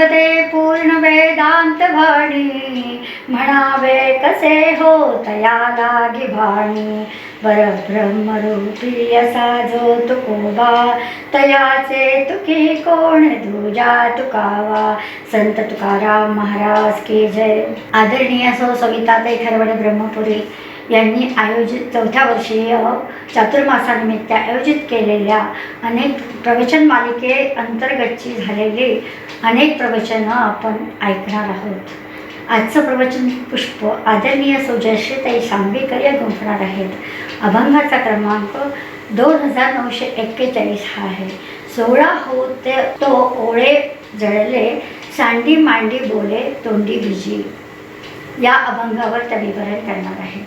निवदे पूर्ण वेदांत वाणी, म्हणावे कसे हो तया लागी भाणी. परब्रह्मरूपी असा जो तुकोबा, तयाचे तुकी कोण दूजा तुकावा. संत तुकाराम महाराज की जय. आदरणीय सौ सविताताई खरवडे ब्रह्मपुरी यांनी आयोजित 4थ्या वर्षीय चातुर्मासानिमित्त आयोजित केलेल्या अनेक प्रवचन मालिके अंतर्गतची झालेली अनेक प्रवचनं आपण ऐकणार आहोत. आजचं प्रवचन पुष्प आदरणीय सौ जयश्रीताई सांगवीकर या गुंफणार आहेत. अभंगाचा क्रमांक 2941 हा आहे. 16 होते तो ओळे जळले, सांडी मांडी बोले तोंडी बिजी. या अभंगावर त्या विवरण करणार आहेत.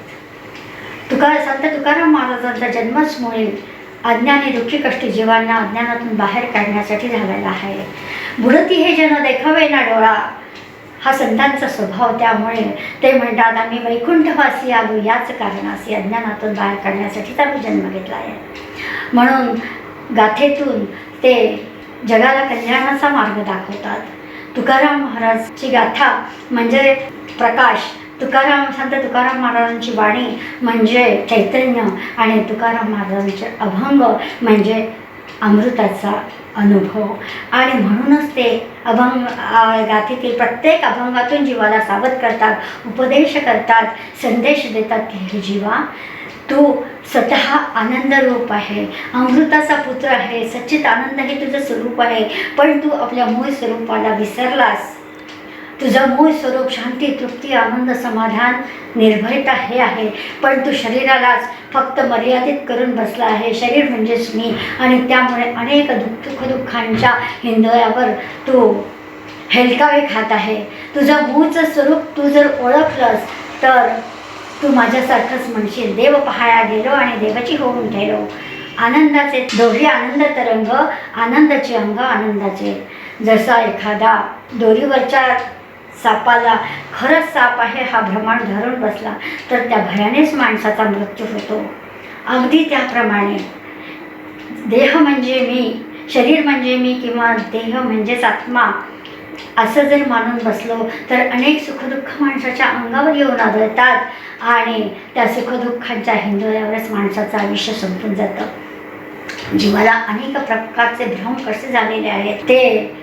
संत तुकाराम महाराजांचा जन्मच मुळे अज्ञानी दुःखी कष्टी जीवांना अज्ञानातून बाहेर काढण्यासाठी झालेला आहे. बुडती हे जन देखावे ना डोळा, हा संतांचा स्वभाव. त्यामुळे ते म्हणतात आम्ही वैकुंठवासी आलो याच कारणाशी, अज्ञानातून बाहेर काढण्यासाठीच आम्ही जन्म घेतला आहे. म्हणून गाथेतून ते जगाला कल्याणाचा मार्ग दाखवतात. तुकाराम महाराजची गाथा म्हणजे प्रकाश, संत तुकाराम महाराजांची वाणी म्हणजे चैतन्य आणि तुकाराम महाराजांचे अभंग म्हणजे अमृताचा अनुभव. आणि म्हणूनच ते अभंग गाथेतील प्रत्येक अभंगातून जीवाला सावध करतात, उपदेश करतात, संदेश देतात की हे जीवा, तू स्वतः आनंद रूप आहे, अमृताचा पुत्र आहे, सच्चित आनंद हे तुझं स्वरूप आहे. पण तू आपल्या मूळ स्वरूपाला विसरलास. तुझं मूळ स्वरूप शांती, तृप्ती, आनंद, समाधान, निर्भयता हे आहे. पण तू शरीरालाच फक्त मर्यादित करून बसला आहे. शरीर म्हणजेच मी. आणि त्यामुळे अनेक दुःखांच्या हिंदोळ्यावर तू हेलकावे खात आहे. तुझं मूळचं स्वरूप तू जर ओळखलंस तर तू माझ्यासारखंच म्हणशील. देव पहाया गेलो आणि देवाची होऊन ठेलो. आनंदाचे दोघे आनंद तरंग, आनंदाचे अंग आनंदाचे. जसा एखादा दोरीवरच्या सापाला खरंच साप आहे हा भ्रमाण धरून बसला तर त्या भयानेच माणसाचा मृत्यू होतो. अगदी त्याप्रमाणे देह म्हणजे मी, शरीर म्हणजे मी किंवा देह म्हणजेच आत्मा असं जर मानून बसलो तर अनेक सुखदुःख माणसाच्या अंगावर येऊन आढळतात आणि त्या सुखदुःखांच्या हिंदोळ्यावरच माणसाचं आयुष्य संपून जातं. जीवाला अनेक प्रकारचे भ्रम कसे झालेले आहेत, ते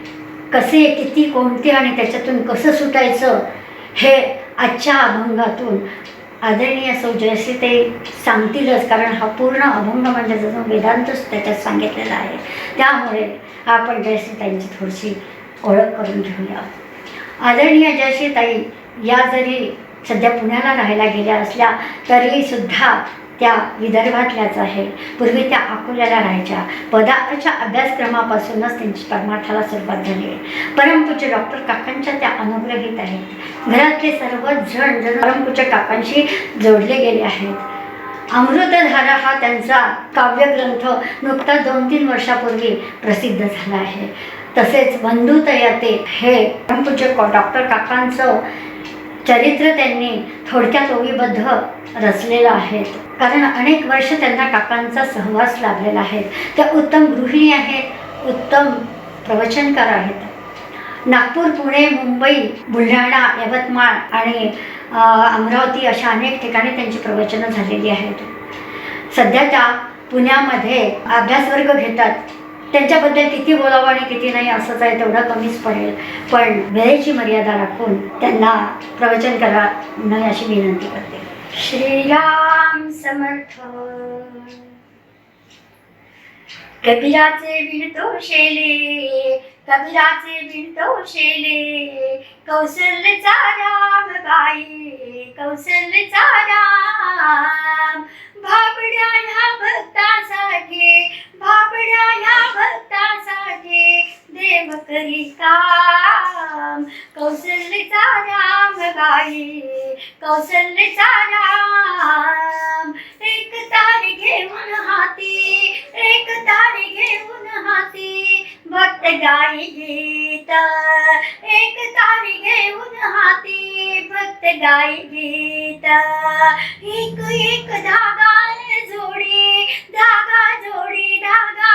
कसे, किती, कोणते आणि त्याच्यातून कसं सुटायचं हे आजच्या अभंगातून आदरणीय सौ जयश्रीताई सांगतीलच. कारण हा पूर्ण अभंग म्हणजे जणू वेदांतच त्याच्यात सांगितलेला आहे. त्यामुळे आपण जयश्रीताईंची थोडीशी ओळख करून घेऊया. आदरणीय जयश्रीताई या जरी सध्या पुण्याला राहायला गेल्या असल्या तरी सुद्धा त्या विदर्भातल्याच आहे. पूर्वी त्या अकोल्याला राहायच्या. पदार्थाच्या अभ्यासक्रमापासूनच त्यांची परमार्थाला सुरुवात झाली. परमपूज्य डॉक्टर काकांच्या त्या अनुग्रहित आहेत. घरातले सर्वच जण परमपूज्य काकांशी जोडले गेले आहेत. अमृतधारा हा त्यांचा काव्यग्रंथ नुकताच 2-3 वर्षापूर्वी प्रसिद्ध झाला आहे. तसेच बंधुतयते हे परमपूज्य डॉक्टर काकांचं चरित्र त्यांनी थोडक्यात ओवीबद्ध रचलेलं आहे. कारण अनेक वर्ष त्यांना काकांचा सहवास लाभलेला आहे. त्या उत्तम गृहिणी आहेत, उत्तम प्रवचनकार आहेत. नागपूर, पुणे, मुंबई, बुलढाणा, यवतमाळ आणि अमरावती अशा अनेक ठिकाणी त्यांची प्रवचनं झालेली आहेत. सध्या त्या पुण्यामध्ये अभ्यासवर्ग घेतात. त्यांच्याबद्दल किती बोलावं आणि किती नाही असंच आहे, तेवढं कमीच पडेल. पण वेळेची मर्यादा राखून त्यांना प्रवचन करा नाही अशी विनंती करते. श्रीराम समर्थ. कबीराचे विणतो शेले, कबीराचे विणतो शेले, कौशल्यचा राम बाई, कौशल्यचा राम. भाबड्या ह्या भक्तासाठी, भाबड्या ह्या भक्तासाठी देव करी काम. कौशल्यचा राम बाई, कौशल्यचा राम. एक तारी घेऊन हाती, एक तारी घेऊन हाती, भक्त गाई गीत. एक तारी घेऊन हाती, भक्त गाई गीत. एक एक धागा जोडी, धागा जोडी, धागा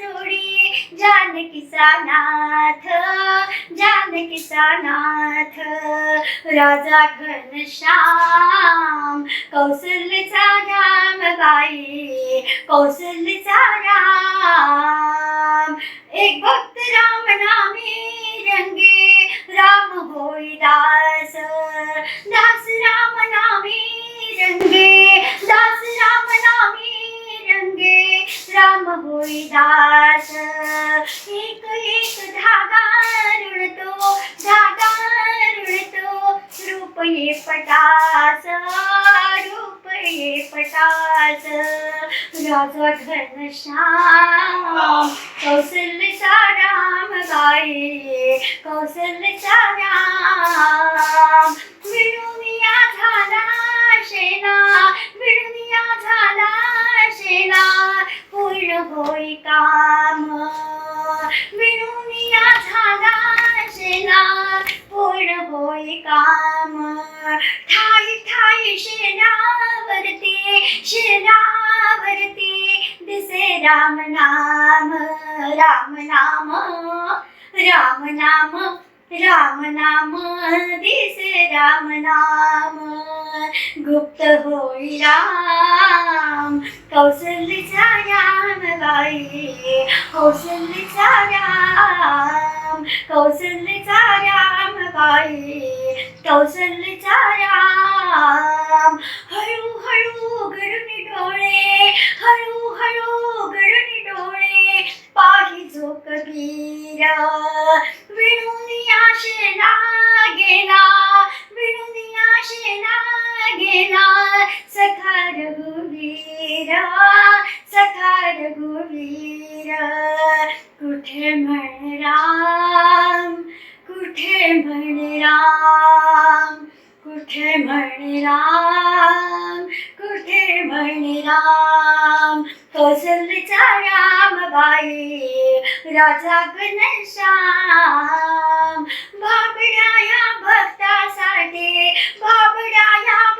जोडी. जानकीचा नाथ, जानकीचा जानकीचा नाथ राजा घनश्याम कौसल्याचा राम बाई कौसल्याचा राम एक भक्त राम नामी रंगे राम होई दास दास राम नामी रंगे दास राम नामी रंगे राम होई दास एक एक धागा रुळतो रूप ये पटास राजा घनश्याम कौसल्याचा राम बाई कौसल्याचा राम विणुनिया झाला शेना विणुनिया झाला शेना पूर्ण होई काम विणुनिया झाला शेना पूर्ण होई काम ठाई ठाई शेनावरती दिसे राम नाम राम नाम राम नाम राम नाम दिसे राम नाम गुप्त होई राम कौसल्याचा राम बाई कौसल्याचा राम कौसल्याचा राम बाई कौसल्याचा राम हळू हळू उघडून डोळे हळू हळू उघडून डोळे पाही जो कबीर विणुनिया शेना गेला विणुनिया शेना गेला सखा रघुवीर कुठे म्हण राम कुठे म्हण राम कुठे म्हण राम कुठे म्हण राम कौसल्याचा राम बाई राजा घनश्याम बाबड्या या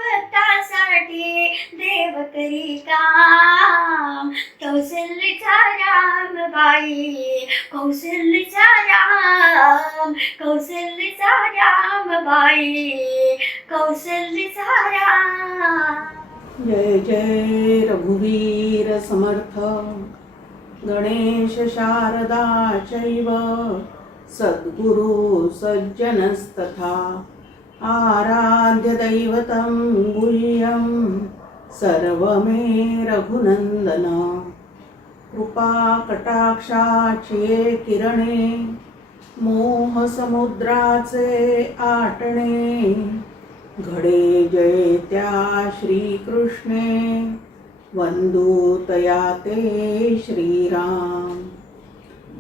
भक्तासाठी देव करी काम कौसल्याचा राम बाई कौसल्याचा राम बाई कौसल्याचा राम जय जय रघुवीर समर्थ गणेश शारदा चैव सद्गुरु सज्जनस्तथा आराध्य दैवतं गुह्यं सर्वमे रघुनंदन कृपा कटाक्षाची किरणे मोह समुद्राचे आटणे घडे जय त्या श्रीकृष्णे वंदू तया ते श्रीराम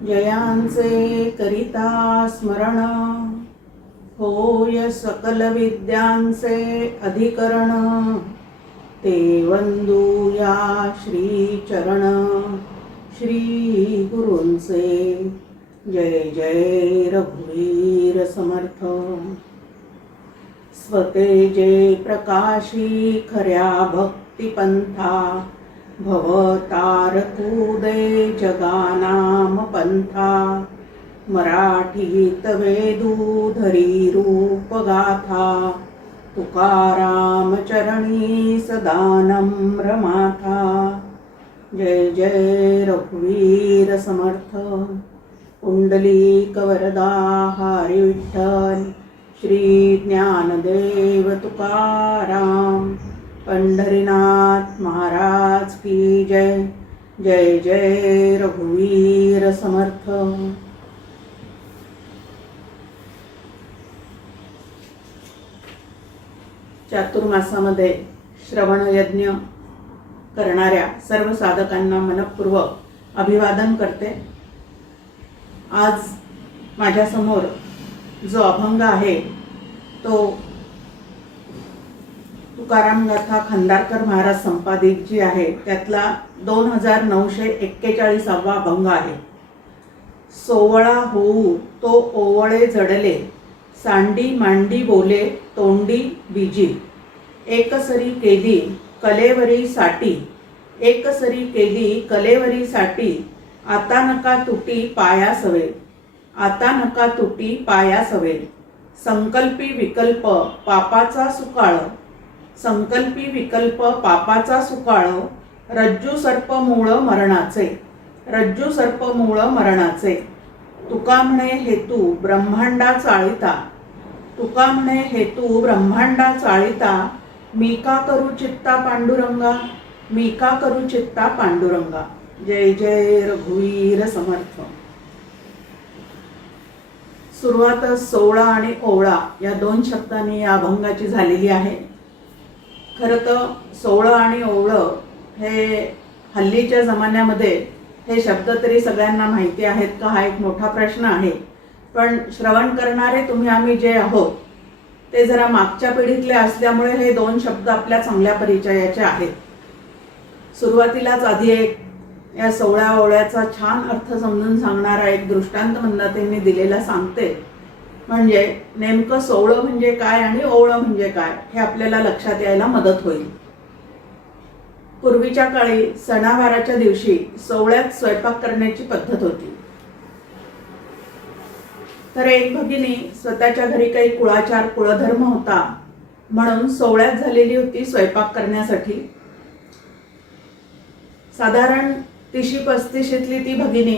जयांचे करिता स्मरण होय सकल विद्यांचे अधिकरण ते वंदू या श्रीचरण श्री गुरूंचे जय जय रघुवीर समर्थ स्वतेजे प्रकाशी खऱ्या भक्तिपंथा भवतारकुदे जगानाम पंथा मराठीत वेदू धरी रूप गाथा तुकाराम चरणी सदा नम्र माथा जय जय रघुवीर समर्थ पुंडलीक वरदा हरी विठ्ठल श्री ज्ञानदेव तुकाराम पंढरीनाथ महाराज की जय जय जय रघुवीर समर्थ चातुर्मासामध्ये श्रवण यज्ञ करणाऱ्या सर्व साधकांना मनपूर्वक अभिवादन करते. आज माझ्यासमोर जो अभंग आहे तो तुकाराम गाथा खंदारकर महाराज संपादित जी आहे त्यातला 2941 अभंग आहे. सोवळा होऊ तो ओवळे जडले सांडी मांडी बोले तोंडी बीजी एकसरी केली कलेवरी साठी एकसरी केली कलेवरी साठी आता नका तुटी पाया सवे आता नका तुटी पाया सवेल, संकल्पी विकल्प पापाचा सुकाळ, संकल्पी विकल्प पापाचा सुकाळ, रज्जू सर्प मूळ मरणाचे, रज्जू सर्प मूळ मरणाचे, तुका म्हणे हेतू ब्रह्मांडा चाळिता, तुका म्हणे हेतू ब्रह्मांडा चाळिता, मी का करू चित्ता पांडुरंगा, मी का करू चित्ता पांडुरंगा. जय जय रघुवीर समर्थ. सुरुवात 16 आणि ओवळा या 2 शब्दांनी या अभंगाची झालेली आहे. खरं तर 16 आणि ओवळं हे हल्लीच्या जमान्यामध्ये हे शब्द तरी सगळ्यांना माहिती आहेत का, हा एक मोठा प्रश्न आहे. पण श्रवण करणारे तुम्ही आम्ही जे आहोत ते जरा मागच्या पिढीतले असल्यामुळे हे 2 शब्द आपल्या चांगल्या परिचयाचे आहेत. सुरुवातीलाच आधी एक या 16 ओव्याचा छान अर्थ समजून सांगणारा एक दृष्टांत मंदाताईंनी दिलेला सांगते. म्हणजे नेमकं 16 म्हणजे काय आणि ओवळं म्हणजे काय हे आपल्याला लक्षात यायला मदत होईल. पूर्वीच्या काळी सणावाराच्या दिवशी सोवळ्यात स्वयंपाक करण्याची पद्धत होती. तर एक भगिनी स्वतःच्या घरी काही कुळाचार कुळधर्म होता म्हणून सोवळ्यात झालेली होती स्वयंपाक करण्यासाठी. साधारण 30-35शीतली ती भगिनी,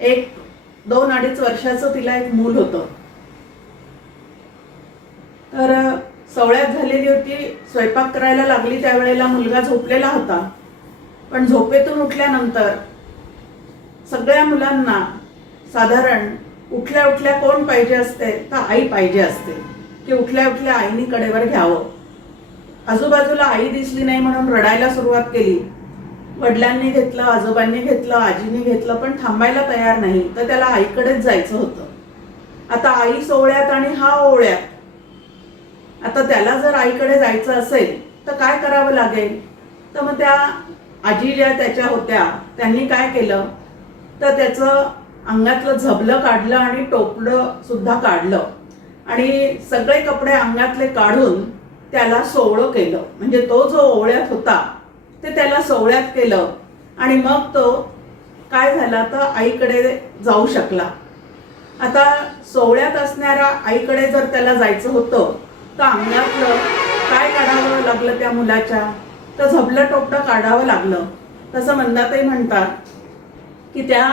1-2-2.5 वर्षाचं तिला एक मूल होतं. तर सोवळ्यात झालेली होती, स्वयंपाक करायला लागली त्यावेळेला मुलगा झोपलेला होता. पण झोपेतून उठल्यानंतर सगळ्या मुलांना साधारण उठल्या उठल्या कोण पाहिजे असते तर आई पाहिजे असते की उठल्या उठल्या आईनी कडेवर घ्यावं. आजूबाजूला आई दिसली नाही म्हणून रडायला सुरुवात केली. वडिलांनी घेतलं, आजोबांनी घेतलं, आजीने घेतलं, पण थांबायला तयार नाही. तर त्याला आईकडेच जायचं होतं. आता आई सोवळ्यात आणि हा ओवळ्यात. आता त्याला जर आईकडे जायचं असेल तर काय करावं लागेल. तर मग त्या आजी ज्या त्याच्या होत्या त्यांनी काय केलं तर त्याचं अंगातलं झबलं काढलं आणि टोपलं सुद्धा काढलं आणि सगळे कपडे अंगातले काढून त्याला सोवळं केलं. म्हणजे तो जो ओवळ्यात होता ते त्याला सोवळ्यात केलं आणि मग तो काय झाला तर आईकडे जाऊ शकला. आता सोवळ्यात असणाऱ्या आईकडे जर त्याला जायचं होतं तर अंगातलं काय काढावं लागलं त्या मुलाच्या, तर झबलं टोपलं काढावं लागलं. तसं मंदाताई म्हणतात की त्या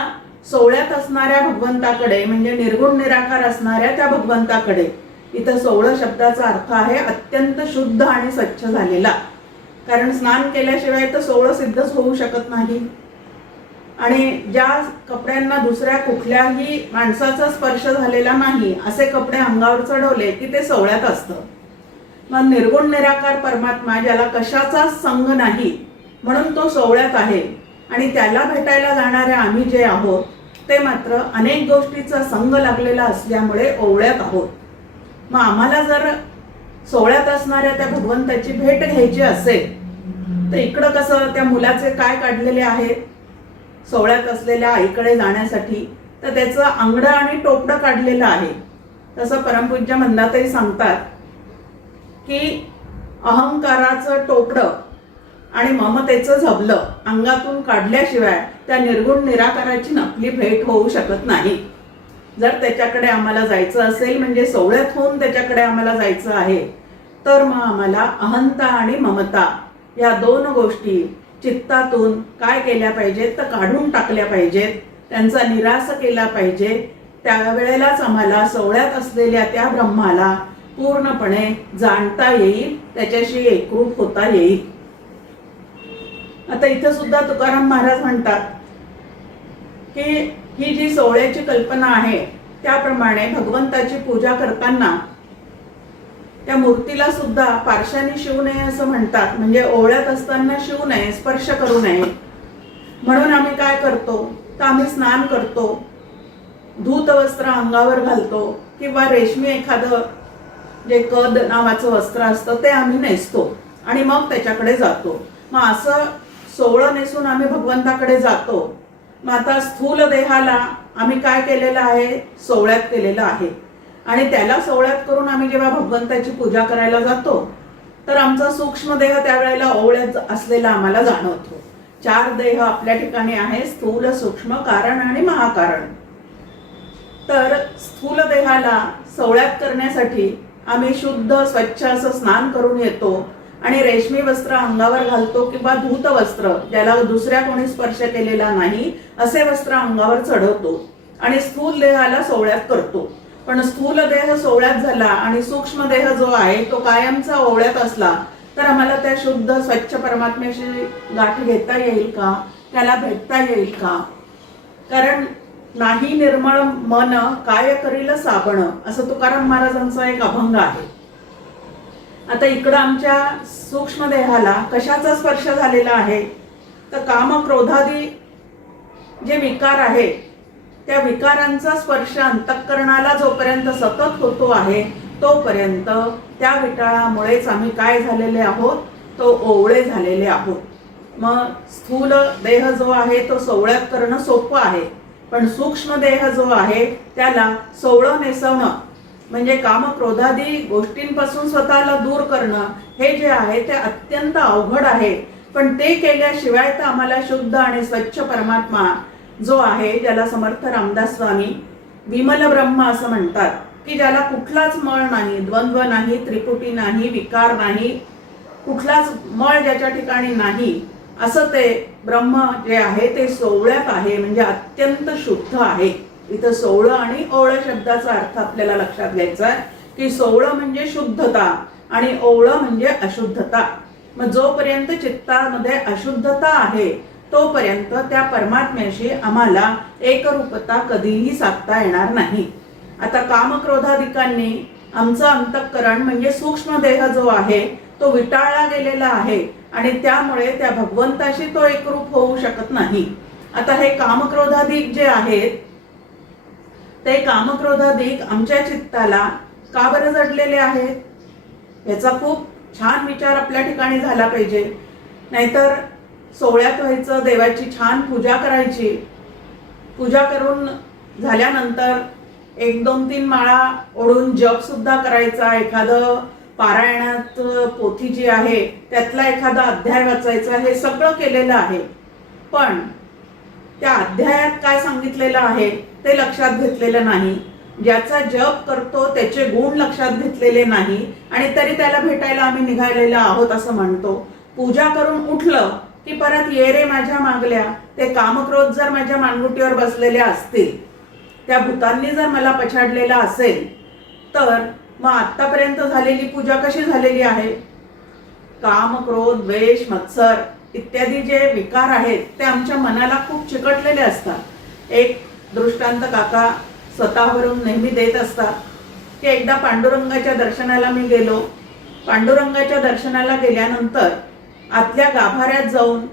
सोवळ्यात असणाऱ्या भगवंताकडे म्हणजे निर्गुण निराकार असणाऱ्या त्या भगवंताकडे, इथं सोवळं शब्दाचा अर्थ आहे अत्यंत शुद्ध आणि स्वच्छ झालेला. कारण स्नान केल्याशिवाय तर सोवळं सिद्धच होऊ शकत नाही. आणि ज्या कपड्यांना दुसऱ्या कुठल्याही माणसाचा स्पर्श झालेला नाही असे कपडे अंगावर चढवले की ते सोवळ्यात असतं. मग निर्गुण निराकार परमात्मा ज्याला कशाचाच संग नाही म्हणून तो सोवळ्यात आहे. आणि त्याला भेटायला जाणाऱ्या आम्ही जे आहोत ते मात्र अनेक गोष्टीचा संग लागलेला असल्यामुळे ओवळ्यात आहोत. मग आम्हाला जर सोवळ्यात असणाऱ्या त्या भगवंताची भेट घ्यायची असेल तर इकडं कसं त्या मुलाचे काय काढलेले आहेत सोवळ्यात असलेल्या आईकडे जाण्यासाठी, तर त्याचं अंगडं आणि टोपडं काढलेलं आहे. तसं परमपूज्य मंदाताई सांगतात की अहंकाराचं टोपडं आणि ममतेचं झबलं अंगातून काढल्याशिवाय त्या निर्गुण निराकाराची नकली भेट होऊ शकत नाही. जर त्याच्याकडे आम्हाला जायचं असेल म्हणजे सोवळ्यात होऊन त्याच्याकडे आम्हाला जायचं आहे तर मग आम्हाला अहंता आणि ममता या 2 गोष्टी चित्तातून काय केल्या पाहिजेत तर काढून टाकल्या पाहिजेत, त्यांचा निराश केला पाहिजे. त्यावेळेलाच आम्हाला सोवळ्यात असलेल्या त्या ब्रह्माला पूर्णपणे जाणता येईल, त्याच्याशी एकरूप होता येईल. आता इथं सुद्धा तुकाराम महाराज म्हणतात की ही जी सोहळ्याची कल्पना आहे त्याप्रमाणे भगवंताची पूजा करताना त्या मूर्तीला सुद्धा पारशाने शिवू नये असं म्हणतात. म्हणजे ओवळ्यात असताना शिवू नये, स्पर्श करू नये. म्हणून आम्ही काय करतो तर आम्ही स्नान करतो, धूत वस्त्र अंगावर घालतो किंवा रेशमी एखादं जे कद नावाचं वस्त्र असतं ते आम्ही नेसतो आणि मग त्याच्याकडे जातो. मग असं सोवळं नेसून आम्ही भगवंताकडे जातो. मग आता स्थूल देहाला आम्ही काय केलेलं आहे सोवळ्यात केलेलं आहे आणि त्याला सोवळ्यात करून आम्ही जेव्हा भगवंताची पूजा करायला जातो तर आमचा सूक्ष्म देह त्यावेळेला ओवळ्यात असलेला आम्हाला जाणवतो. 4 देह आपल्या ठिकाणी आहे, स्थूल, सूक्ष्म, कारण आणि महाकारण. तर स्थूल देहाला सोवळ्यात करण्यासाठी आम्ही शुद्ध स्वच्छ असं स्नान करून येतो आणि रेशमी वस्त्र अंगावर घालतो किंवा धूत वस्त्र, ज्याला दुसऱ्या कोणी स्पर्श केलेला नाही असे वस्त्र अंगावर चढवतो आणि स्थूल देहाला सोवळ्यात करतो. पण स्थूल देह सोवळ्यात झाला आणि सूक्ष्म देह जो आहे तो कायमचा ओवळ्यात असला तर आम्हाला त्या शुद्ध स्वच्छ परमात्म्याशी गाठ घेता येईल का, त्याला भेटता येईल का? कारण नाही निर्मळ मन काय करील साबण, असं तुकाराम महाराजांचा एक अभंग आहे. आता इकडं आमच्या सूक्ष्म देहाला कशाचा स्पर्श झालेला आहे तर काम क्रोधादी जे विकार आहे त्या विकारांचा स्पर्श अंतःकरणाला जोपर्यंत सतत होतो आहे तोपर्यंत त्या विटाळामुळेच आम्ही काय झालेले आहोत, तो ओवळे झालेले आहोत. मग स्थूल देह जो आहे तो सोवळ्यात करणं सोपं आहे, पण सूक्ष्म देह जो आहे त्याला सोवळं नेसवणं म्हणजे काम क्रोधादी गोष्टींपासून स्वतःला दूर करणं हे जे आहे ते अत्यंत अवघड आहे. पण ते केल्याशिवाय तर आम्हाला शुद्ध आणि स्वच्छ परमात्मा जो आहे, ज्याला समर्थ रामदास स्वामी विमल ब्रह्म असं म्हणतात, की ज्याला कुठलाच मळ नाही, द्वंद्व नाही, त्रिपुटी नाही, विकार नाही, कुठलाच मळ ज्याच्या ठिकाणी नाही, असं ते ब्रह्म जे आहे ते सोवळ्यात आहे, म्हणजे अत्यंत शुद्ध आहे. इथं सोवळं आणि ओवळं शब्दाचा अर्थ आपल्याला लक्षात घ्यायचा आहे की सोवळं म्हणजे शुद्धता आणि ओवळं म्हणजे अशुद्धता. मग जोपर्यंत चित्तामध्ये अशुद्धता आहे तोपर्यंत त्या परमात्म्याशी आम्हाला एकरूपता कधीही साधता येणार नाही. आता कामक्रोधाधिकांनी आमचं अंतःकरण म्हणजे सूक्ष्म देह जो आहे तो विटाळला गेलेला आहे आणि त्यामुळे त्या भगवंताशी तो एकरूप होऊ शकत नाही. आता हे कामक्रोधाधिक जे आहेत ते कामक्रोधाधिक आमच्या चित्ताला का बरं जडलेले आहेत, याचा खूप छान विचार आपल्या ठिकाणी झाला पाहिजे. नाहीतर सोवळ्यात व्हायचं, देवाची छान पूजा करायची, पूजा करून झाल्यानंतर 1-2-3 माळा ओढून जप सुद्धा करायचा, एखादं पारायणात पोथी जी आहे त्यातला एखादा अध्याय वाचायचा, हे सगळं केलेलं आहे. पण त्या अध्यायात काय सांगितलेलं आहे ते लक्षात घेतलेलं नाही. ज्याचा जप करतो त्याचे गुण लक्षात घेतलेले नाही आणि तरी त्याला भेटायला आम्ही निघालेलो आहोत असं म्हणतो. पूजा करून उठलं की परत ये रे माझ्या मागल्या, ते कामक्रोध जर माझ्या मानगुटीवर बसलेले असतील, त्या भूतांनी जर मला पछाडलेला असेल, तर मग आतापर्यंत झालेली पूजा कशी झालेली आहे? काम, क्रोध, द्वेष, मत्सर इत्यादी जे विकार आहेत ते आमच्या मनाला खूप चिकटलेले असतात. एक दृष्टांत काका स्वतःवरून नेहमी देत असतात की एकदा पांडुरंगाच्या दर्शनाला मी गेलो. पांडुरंगाच्या दर्शनाला गेल्यानंतर आतल्या गाभाऱ्यात जाऊन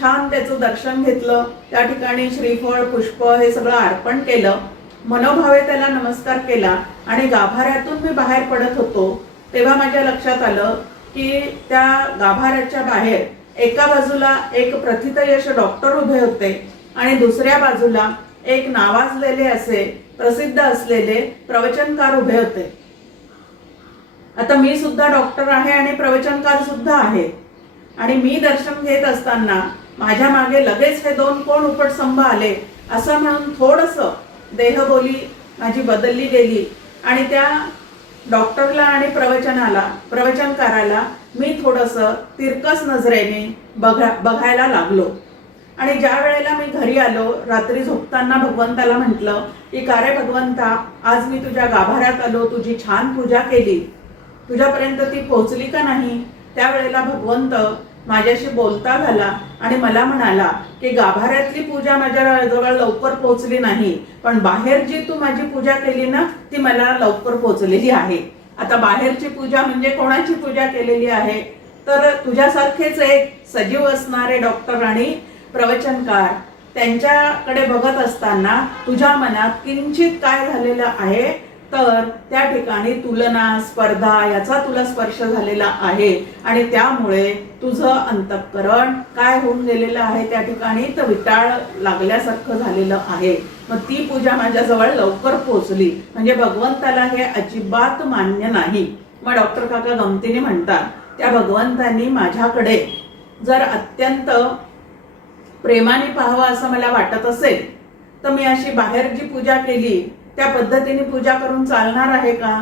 छान त्याचं दर्शन घेतलं. त्या ठिकाणी श्रीफळ, पुष्प हे सगळं अर्पण केलं, मनोभावे त्याला नमस्कार केला आणि गाभाऱ्यातून मी बाहेर पडत होतो तेव्हा माझ्या लक्षात आलं की त्या गाभाऱ्याच्या बाहेर एका बाजूला एक प्रथितयश डॉक्टर उभे होते आणि दुसऱ्या बाजूला एक नावाजलेले असे प्रसिद्ध असलेले प्रवचनकार उभे होते. आता मी सुद्धा डॉक्टर आहे आणि प्रवचनकार सुद्धा आहे आणि मी दर्शन घेत असताना माझ्या मागे लगेच हे 2 कोण उपटसंभ आले असं म्हणून थोडंसं देहबोली माझी बदलली गेली आणि त्या डॉक्टरला आणि प्रवचनकाराला मी थोडंसं तिरकस नजरेने बघायला लागलो. आणि ज्या वेळेला मी घरी आलो, रात्री झोपताना भगवंताला म्हटलं की का रे भगवंता, आज मी तुझ्या गाभाऱ्यात आलो, तुझी छान पूजा केली, तुझ्यापर्यंत ती पोहोचली का नाही? त्यावेळेला भगवंत माझ्याशी बोलता झाला आणि मला म्हणाला की गाभाऱ्यातली पूजा माझ्या जवळ लवकर पोहोचली नाही, पण बाहेर जी तू माझी पूजा केली ना ती मला लवकर पोहोचलेली आहे. आता बाहेरची पूजा म्हणजे कोणाची पूजा केलेली आहे तर तुझ्यासारखेच एक सजीव असणारे डॉक्टर आणि प्रवचनकार, त्यांच्याकडे बघत असताना तुझ्या मनात किंचित काय झालेलं आहे तर त्या ठिकाणी तुलना, स्पर्धा याचा तुला स्पर्श झालेला आहे आणि त्यामुळे तुझं अंतःकरण काय होऊन गेलेलं आहे, त्या ठिकाणी तर विटाळ लागल्यासारखं झालेलं आहे. मग ती पूजा माझ्याजवळ लवकर पोहोचली. म्हणजे भगवंताला हे अजिबात मान्य नाही. मग डॉक्टर काका गमतीने म्हणतात, त्या भगवंतांनी माझ्याकडे जर अत्यंत प्रेमाने पाहावं असं मला वाटत असेल तर मी अशी बाहेर जी पूजा केली त्या पद्धतीने पूजा करून चालणार आहे का?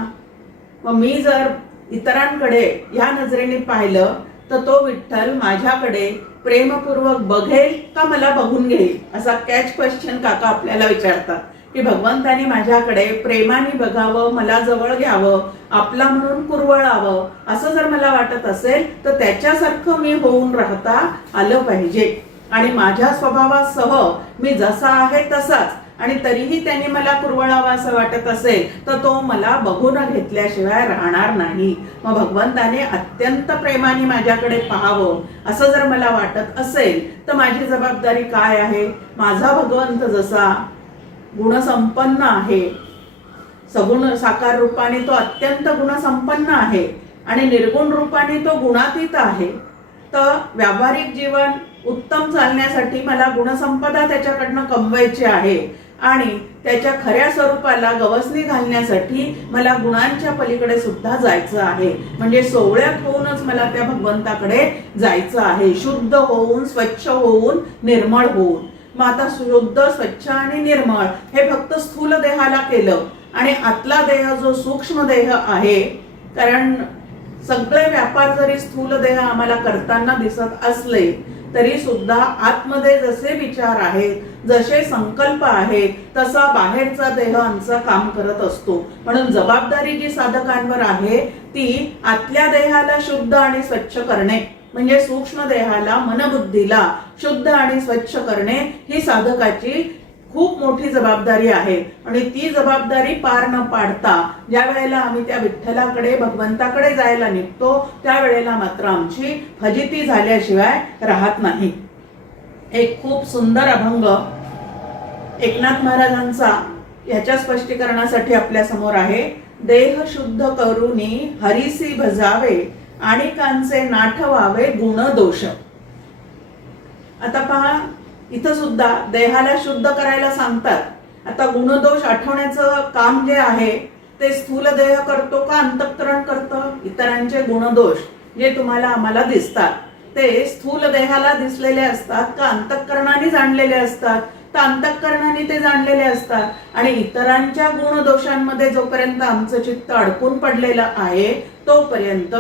मग मी जर इतरांकडे या नजरेने पाहिलं तर तो विठ्ठल माझ्याकडे प्रेमपूर्वक बघेल का मला बघून घेईल, असा कॅच क्वेश्चन काका आपल्याला विचारतात की भगवंतानी माझ्याकडे प्रेमाने बघावं, मला जवळ घ्यावं, आपला म्हणून कुरवळावं, असं जर मला वाटत असेल तर त्याच्यासारखं मी होऊन राहता आलं पाहिजे. आणि माझ्या स्वभावासह मी जसा आहे तसाच, आणि तरीही त्यांनी मला कुरवळावा असं वाटत असेल तर तो मला बघून घेतल्याशिवाय राहणार नाही. मग भगवंताने अत्यंत प्रेमाने माझ्याकडे पाहावं असं जर मला वाटत असेल तर माझी जबाबदारी काय आहे? माझा भगवंत जसा गुणसंपन्न आहे, सगुण साकार रूपाने तो अत्यंत गुणसंपन्न आहे आणि निर्गुण रूपाने तो गुणातीत आहे, तर व्यावहारिक जीवन उत्तम चालण्यासाठी मला गुणसंपदा त्याच्याकडनं कमवायची आहे आणि त्याच्या खऱ्या स्वरूपाला गवसणी घालण्यासाठी मला गुणांच्या पलीकडे सुद्धा जायचं आहे. म्हणजे सोवळ्यात होऊनच मला त्या भगवंताकडे जायचं आहे, शुद्ध होऊन, स्वच्छ होऊन, निर्मळ होऊन. मग आता शुद्ध, स्वच्छ आणि निर्मळ हे फक्त स्थूल देहाला केलं आणि आतला देह जो सूक्ष्म देह आहे, कारण सगळे व्यापार जरी स्थूल देह आम्हाला करताना दिसत असले तरी सुद्धा आतमध्ये जसे विचार आहेत, जसे संकल्प आहेत, तसा बाहेरचा देह आमचा काम करत असतो. म्हणून जबाबदारी जी साधकांवर आहे ती आतल्या देहाला शुद्ध आणि स्वच्छ करणे, म्हणजे सूक्ष्म देहाला, मनबुद्धीला शुद्ध आणि स्वच्छ करणे ही साधकाची खूप मोठी जबाबदारी आहे. आणि ती जबाबदारी पार न पाडता ज्या वेळेला आम्ही त्या विठ्ठलाकडे, भगवंताकडे जायला निघतो त्यावेळेला मात्र आमची फजिती झाल्याशिवाय राहत नाही. एक खूप सुंदर अभंग एकनाथ महाराजांचा याच्या स्पष्टीकरणासाठी आपल्या समोर आहे. देह शुद्ध करुनी हरीसी भजावे आणि कांचे नाठवावे गुण दोष. आता पहा, इथं सुद्धा देहाला शुद्ध करायला सांगतात. आता गुणदोष आठवण्याचं काम जे आहे ते स्थूल देह करतो का अंतःकरण करतं? इतरांचे गुणदोष जे तुम्हाला आम्हाला दिसतात ते स्थूल देहाला दिसलेले असतात का अंतःकरणाने जाणलेले असतात? तर अंतःकरणाने ते जाणलेले असतात. आणि इतरांच्या गुणदोषांमध्ये जोपर्यंत आमचं चित्त अडकून पडलेलं आहे तोपर्यंत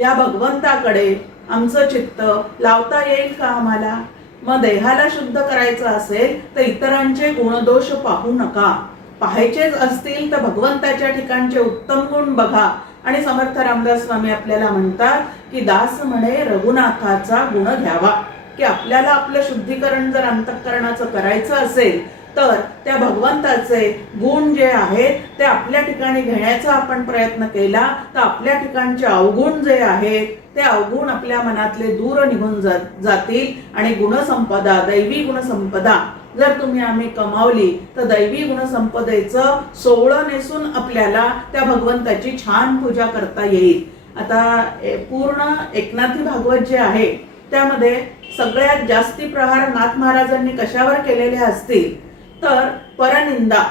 या भगवंताकडे आमचं चित्त लावता येईल का आम्हाला? मग देहाला शुद्ध करायचं असेल तर इतरांचे गुणदोष पाहू नका. पाहायचेच असतील तर भगवंताच्या ठिकाणचे उत्तम गुण बघा. आणि समर्थ रामदास स्वामी आपल्याला म्हणतात की दास म्हणे रघुनाथाचा गुण घ्यावा, की आपल्याला आपलं शुद्धीकरण जर अंतःकरणाचं करायचं असेल तर त्या भगवंताचे गुण जे आहेत ते आपल्या ठिकाणी घेण्याचा आपण प्रयत्न केला तर आपल्या ठिकाणचे अवगुण जे आहेत ते अवगुण आपल्या मनातले दूर निघून जातील. आणि गुणसंपदा, दैवी गुणसंपदा जर आम्ही कमावली तर दैवी गुणसंपदेचं सोवळं नेसून आपल्याला त्या भगवंताची छान पूजा करता येईल. आता पूर्ण एकनाथी भागवत जे आहे त्यामध्ये सगळ्यात जास्ती प्रहार नाथ महाराजांनी कशावर केलेले असतील तर परनिंदा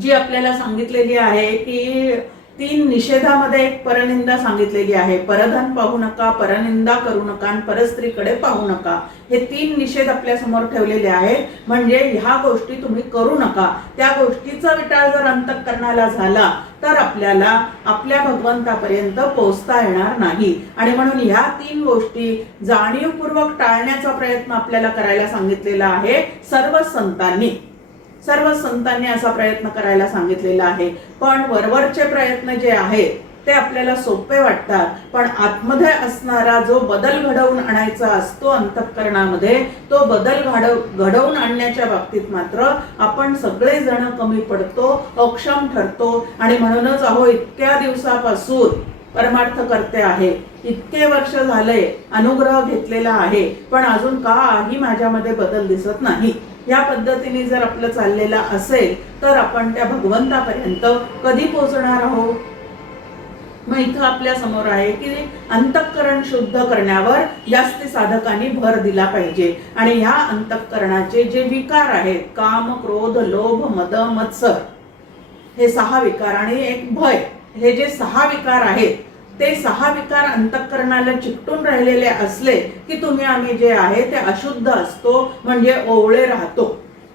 जी आपल्याला सांगितलेली आहे की 3 निषेधामध्ये एक परनिंदा सांगितलेली आहे. परधन पाहू नका, परनिंदा करू नका आणि परस्त्रीकडे पाहू नका. हे 3 निषेध आपल्या समोर ठेवलेले आहेत. म्हणजे ह्या गोष्टी तुम्ही करू नका. त्या गोष्टीचा विटाळ जर अंतःकरणाला झाला तर आपल्याला आपल्या भगवंतापर्यंत पोहोचता येणार नाही. आणि म्हणून ह्या 3 गोष्टी जाणीवपूर्वक टाळण्याचा प्रयत्न आपल्याला करायला सांगितलेला आहे. सर्व संतांनी असा प्रयत्न करायला सांगितलेला आहे. पण वरवरचे प्रयत्न जे आहेत ते आपल्याला सोपे वाटतात, पण आतमध्ये असणारा जो बदल घडवून आणायचा असतो अंतःकरणामध्ये, तो बदल घडवून आणण्याच्या बाबतीत मात्र आपण सगळेजण कमी पडतो, अक्षम ठरतो. आणि म्हणूनच इतक्या दिवसापासून परमार्थ करते आहे, इतके वर्ष झाले अनुग्रह घेतलेला आहे, पण अजून काही माझ्यामध्ये बदल दिसत नाही. या पद्धतीने जर आपलं चाललेलं असेल तर आपण त्या भगवंतापर्यंत कधी पोहोचणार आहोत? मग इथं आपल्या समोर आहे की अंतःकरण शुद्ध करण्यावर जास्त साधकांनी भर दिला पाहिजे. आणि ह्या अंतःकरणाचे जे विकार आहेत, काम, क्रोध, लोभ, मद, मत्सर, हे 6 विकार आणि एक भय, हे जे 6 विकार आहेत ते 6 विकार अंतःकरणाला चिकटून राहिलेले असले की आम्ही जे आहे ते अशुद्ध असतो, म्हणजे ओवळे राहतो.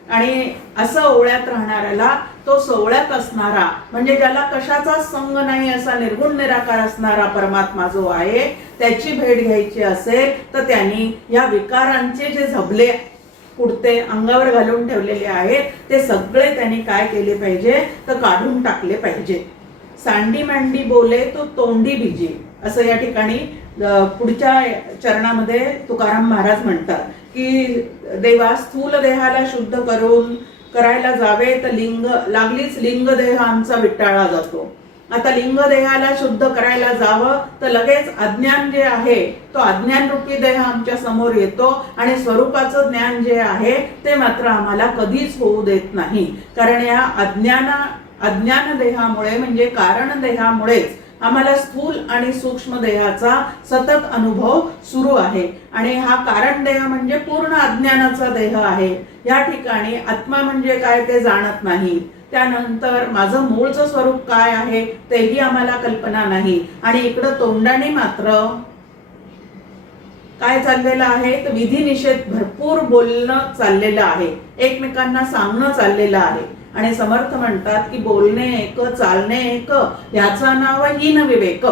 आणि असं ओवळ्यात राहणाऱ्याला तो सोहळ्यात असणारा, म्हणजे ज्याला कशाचा संग नाही असा निर्गुण निराकार असणारा परमात्मा जो आहे, त्याची भेट घ्यायची असेल तर त्यांनी या विकारांचे जे झबले कुडते अंगावर घालून ठेवलेले आहेत ते सगळे त्यांनी काय केले पाहिजे तर काढून टाकले पाहिजे. सांडी मांडी बोले तो तोंडी भिजे, असं या ठिकाणी पुढच्या चरणामध्ये तुकाराम महाराज म्हणतात की देवा स्थूल देहाला शुद्ध करून करायला जावे तर लागलीच लिंग देह आमचा विटाळला जातो. आता लिंग देहाला शुद्ध करायला जावं तर लगेच अज्ञान जे आहे तो अज्ञान रूपी देह आमच्या समोर येतो आणि स्वरूपाचं ज्ञान जे आहे ते मात्र आम्हाला कधीच होऊ देत नाही. कारण या अज्ञान देहामुळे म्हणजे कारण देहामुळेच आम्हाला स्थूल आणि सूक्ष्म देहाचा सतत अनुभव सुरू आहे. आणि हा कारण देह म्हणजे पूर्ण अज्ञानाचा देह आहे. या ठिकाणी आत्मा म्हणजे काय ते जाणत नाही. त्यानंतर माझं मूळचं स्वरूप काय आहे तेही आम्हाला कल्पना नाही. आणि इकडं तोंडाने मात्र काय चाललेलं आहे तर विधी निषेध भरपूर बोलणं चाललेलं आहे, एकमेकांना सांगणं चाललेलं आहे. आणि समर्थ म्हणतात की बोलणे एक चालणे एक, याचं नाव हीन विवेक.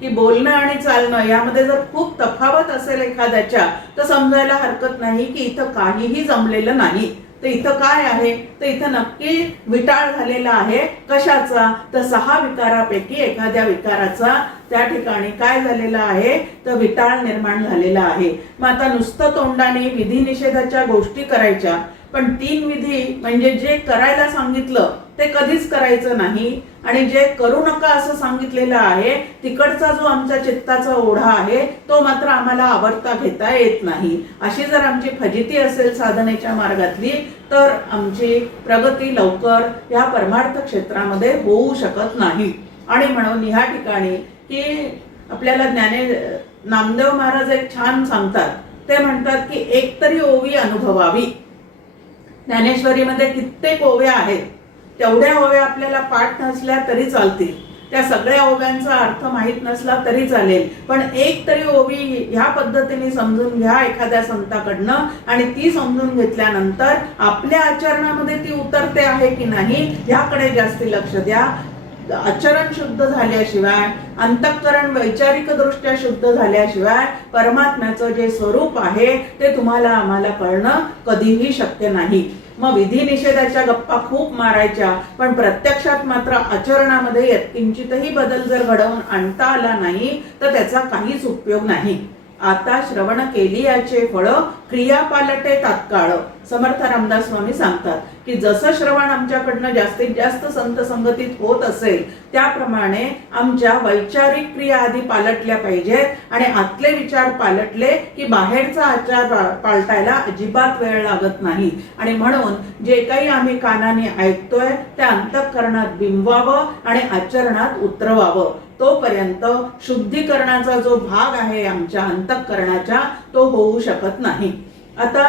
की बोलणं आणि चालणं यामध्ये जर खूप तफावत असेल एखाद्याच्या तर समजायला हरकत नाही की इथं काहीही जमलेलं नाही. तर इथं काय आहे तर इथं नक्की विटाळ झालेला आहे. कशाचा तर 6 विकारापैकी एखाद्या विकाराचा त्या ठिकाणी काय झालेला आहे तर विटाळ निर्माण झालेला आहे. मग आता नुसतं तोंडाने विधी निषेधाच्या गोष्टी करायच्या, पण 3 विधी म्हणजे जे करायला सांगितलं ते कधीच करायचं नाही आणि जे करू नका असं सांगितलेलं आहे तिकडचा जो आमचा चित्ताचा ओढा आहे तो मात्र आम्हाला आवरता घेता येत नाही. अशी जर आमची फजिती असेल साधनेच्या मार्गातली तर आमची प्रगती लवकर या परमार्थ क्षेत्रामध्ये होऊ शकत नाही. आणि म्हणून ह्या ठिकाणी की आपल्याला नामदेव महाराज एक छान सांगतात, ते म्हणतात की एकतरी ओवी अनुभवावी. ज्ञानेश्वरीमध्ये कित्येक ओव्या आहेत, तेवढ्या ओव्या आपल्याला पाठ नसल्या तरी चालतील, त्या सगळ्या ओव्यांचा अर्थ माहीत नसला तरी चालेल, पण एक तरी ओवी ह्या पद्धतीने समजून घ्या एखाद्या संताकडनं आणि ती समजून घेतल्यानंतर आपल्या आचरणामध्ये ती उतरते आहे की नाही याकडे जास्ती लक्ष द्या. आचरण शुद्ध झाल्याशिवाय, अंतःकरण वैचारिक दृष्ट्या शुद्ध झाल्याशिवाय परमात्म्याचं जे स्वरूप आहे ते तुम्हाला आम्हाला कळणं कधीही शक्य नाही. मग विधी निषेधाच्या गप्पा खूप मारायच्या, पण प्रत्यक्षात मात्र आचरणामध्ये यत्किंचितही बदल जर घडवून आणता आला नाही तर त्याचा काहीच उपयोग नाही. आता श्रवण केली याचे फळ क्रिया पालटे तात्काळ. समर्थ रामदास स्वामी सांगतात की जसं श्रवण आमच्याकडनं जास्तीत जास्त संत संगतीत होत असेल त्याप्रमाणे आमच्या वैचारिक क्रिया आधी पालटल्या पाहिजेत आणि आतले विचार पालटले की बाहेरचा आचार पालटायला अजिबात वेळ लागत नाही. आणि म्हणून जे काही आम्ही कानाने ऐकतोय त्या अंतःकरणात बिंबवावं आणि आचरणात उतरवावं. तोपर्यंत शुद्धीकरणाचा जो भाग आहे आमच्या अंतःकरणाच्या तो होऊ शकत नाही. आता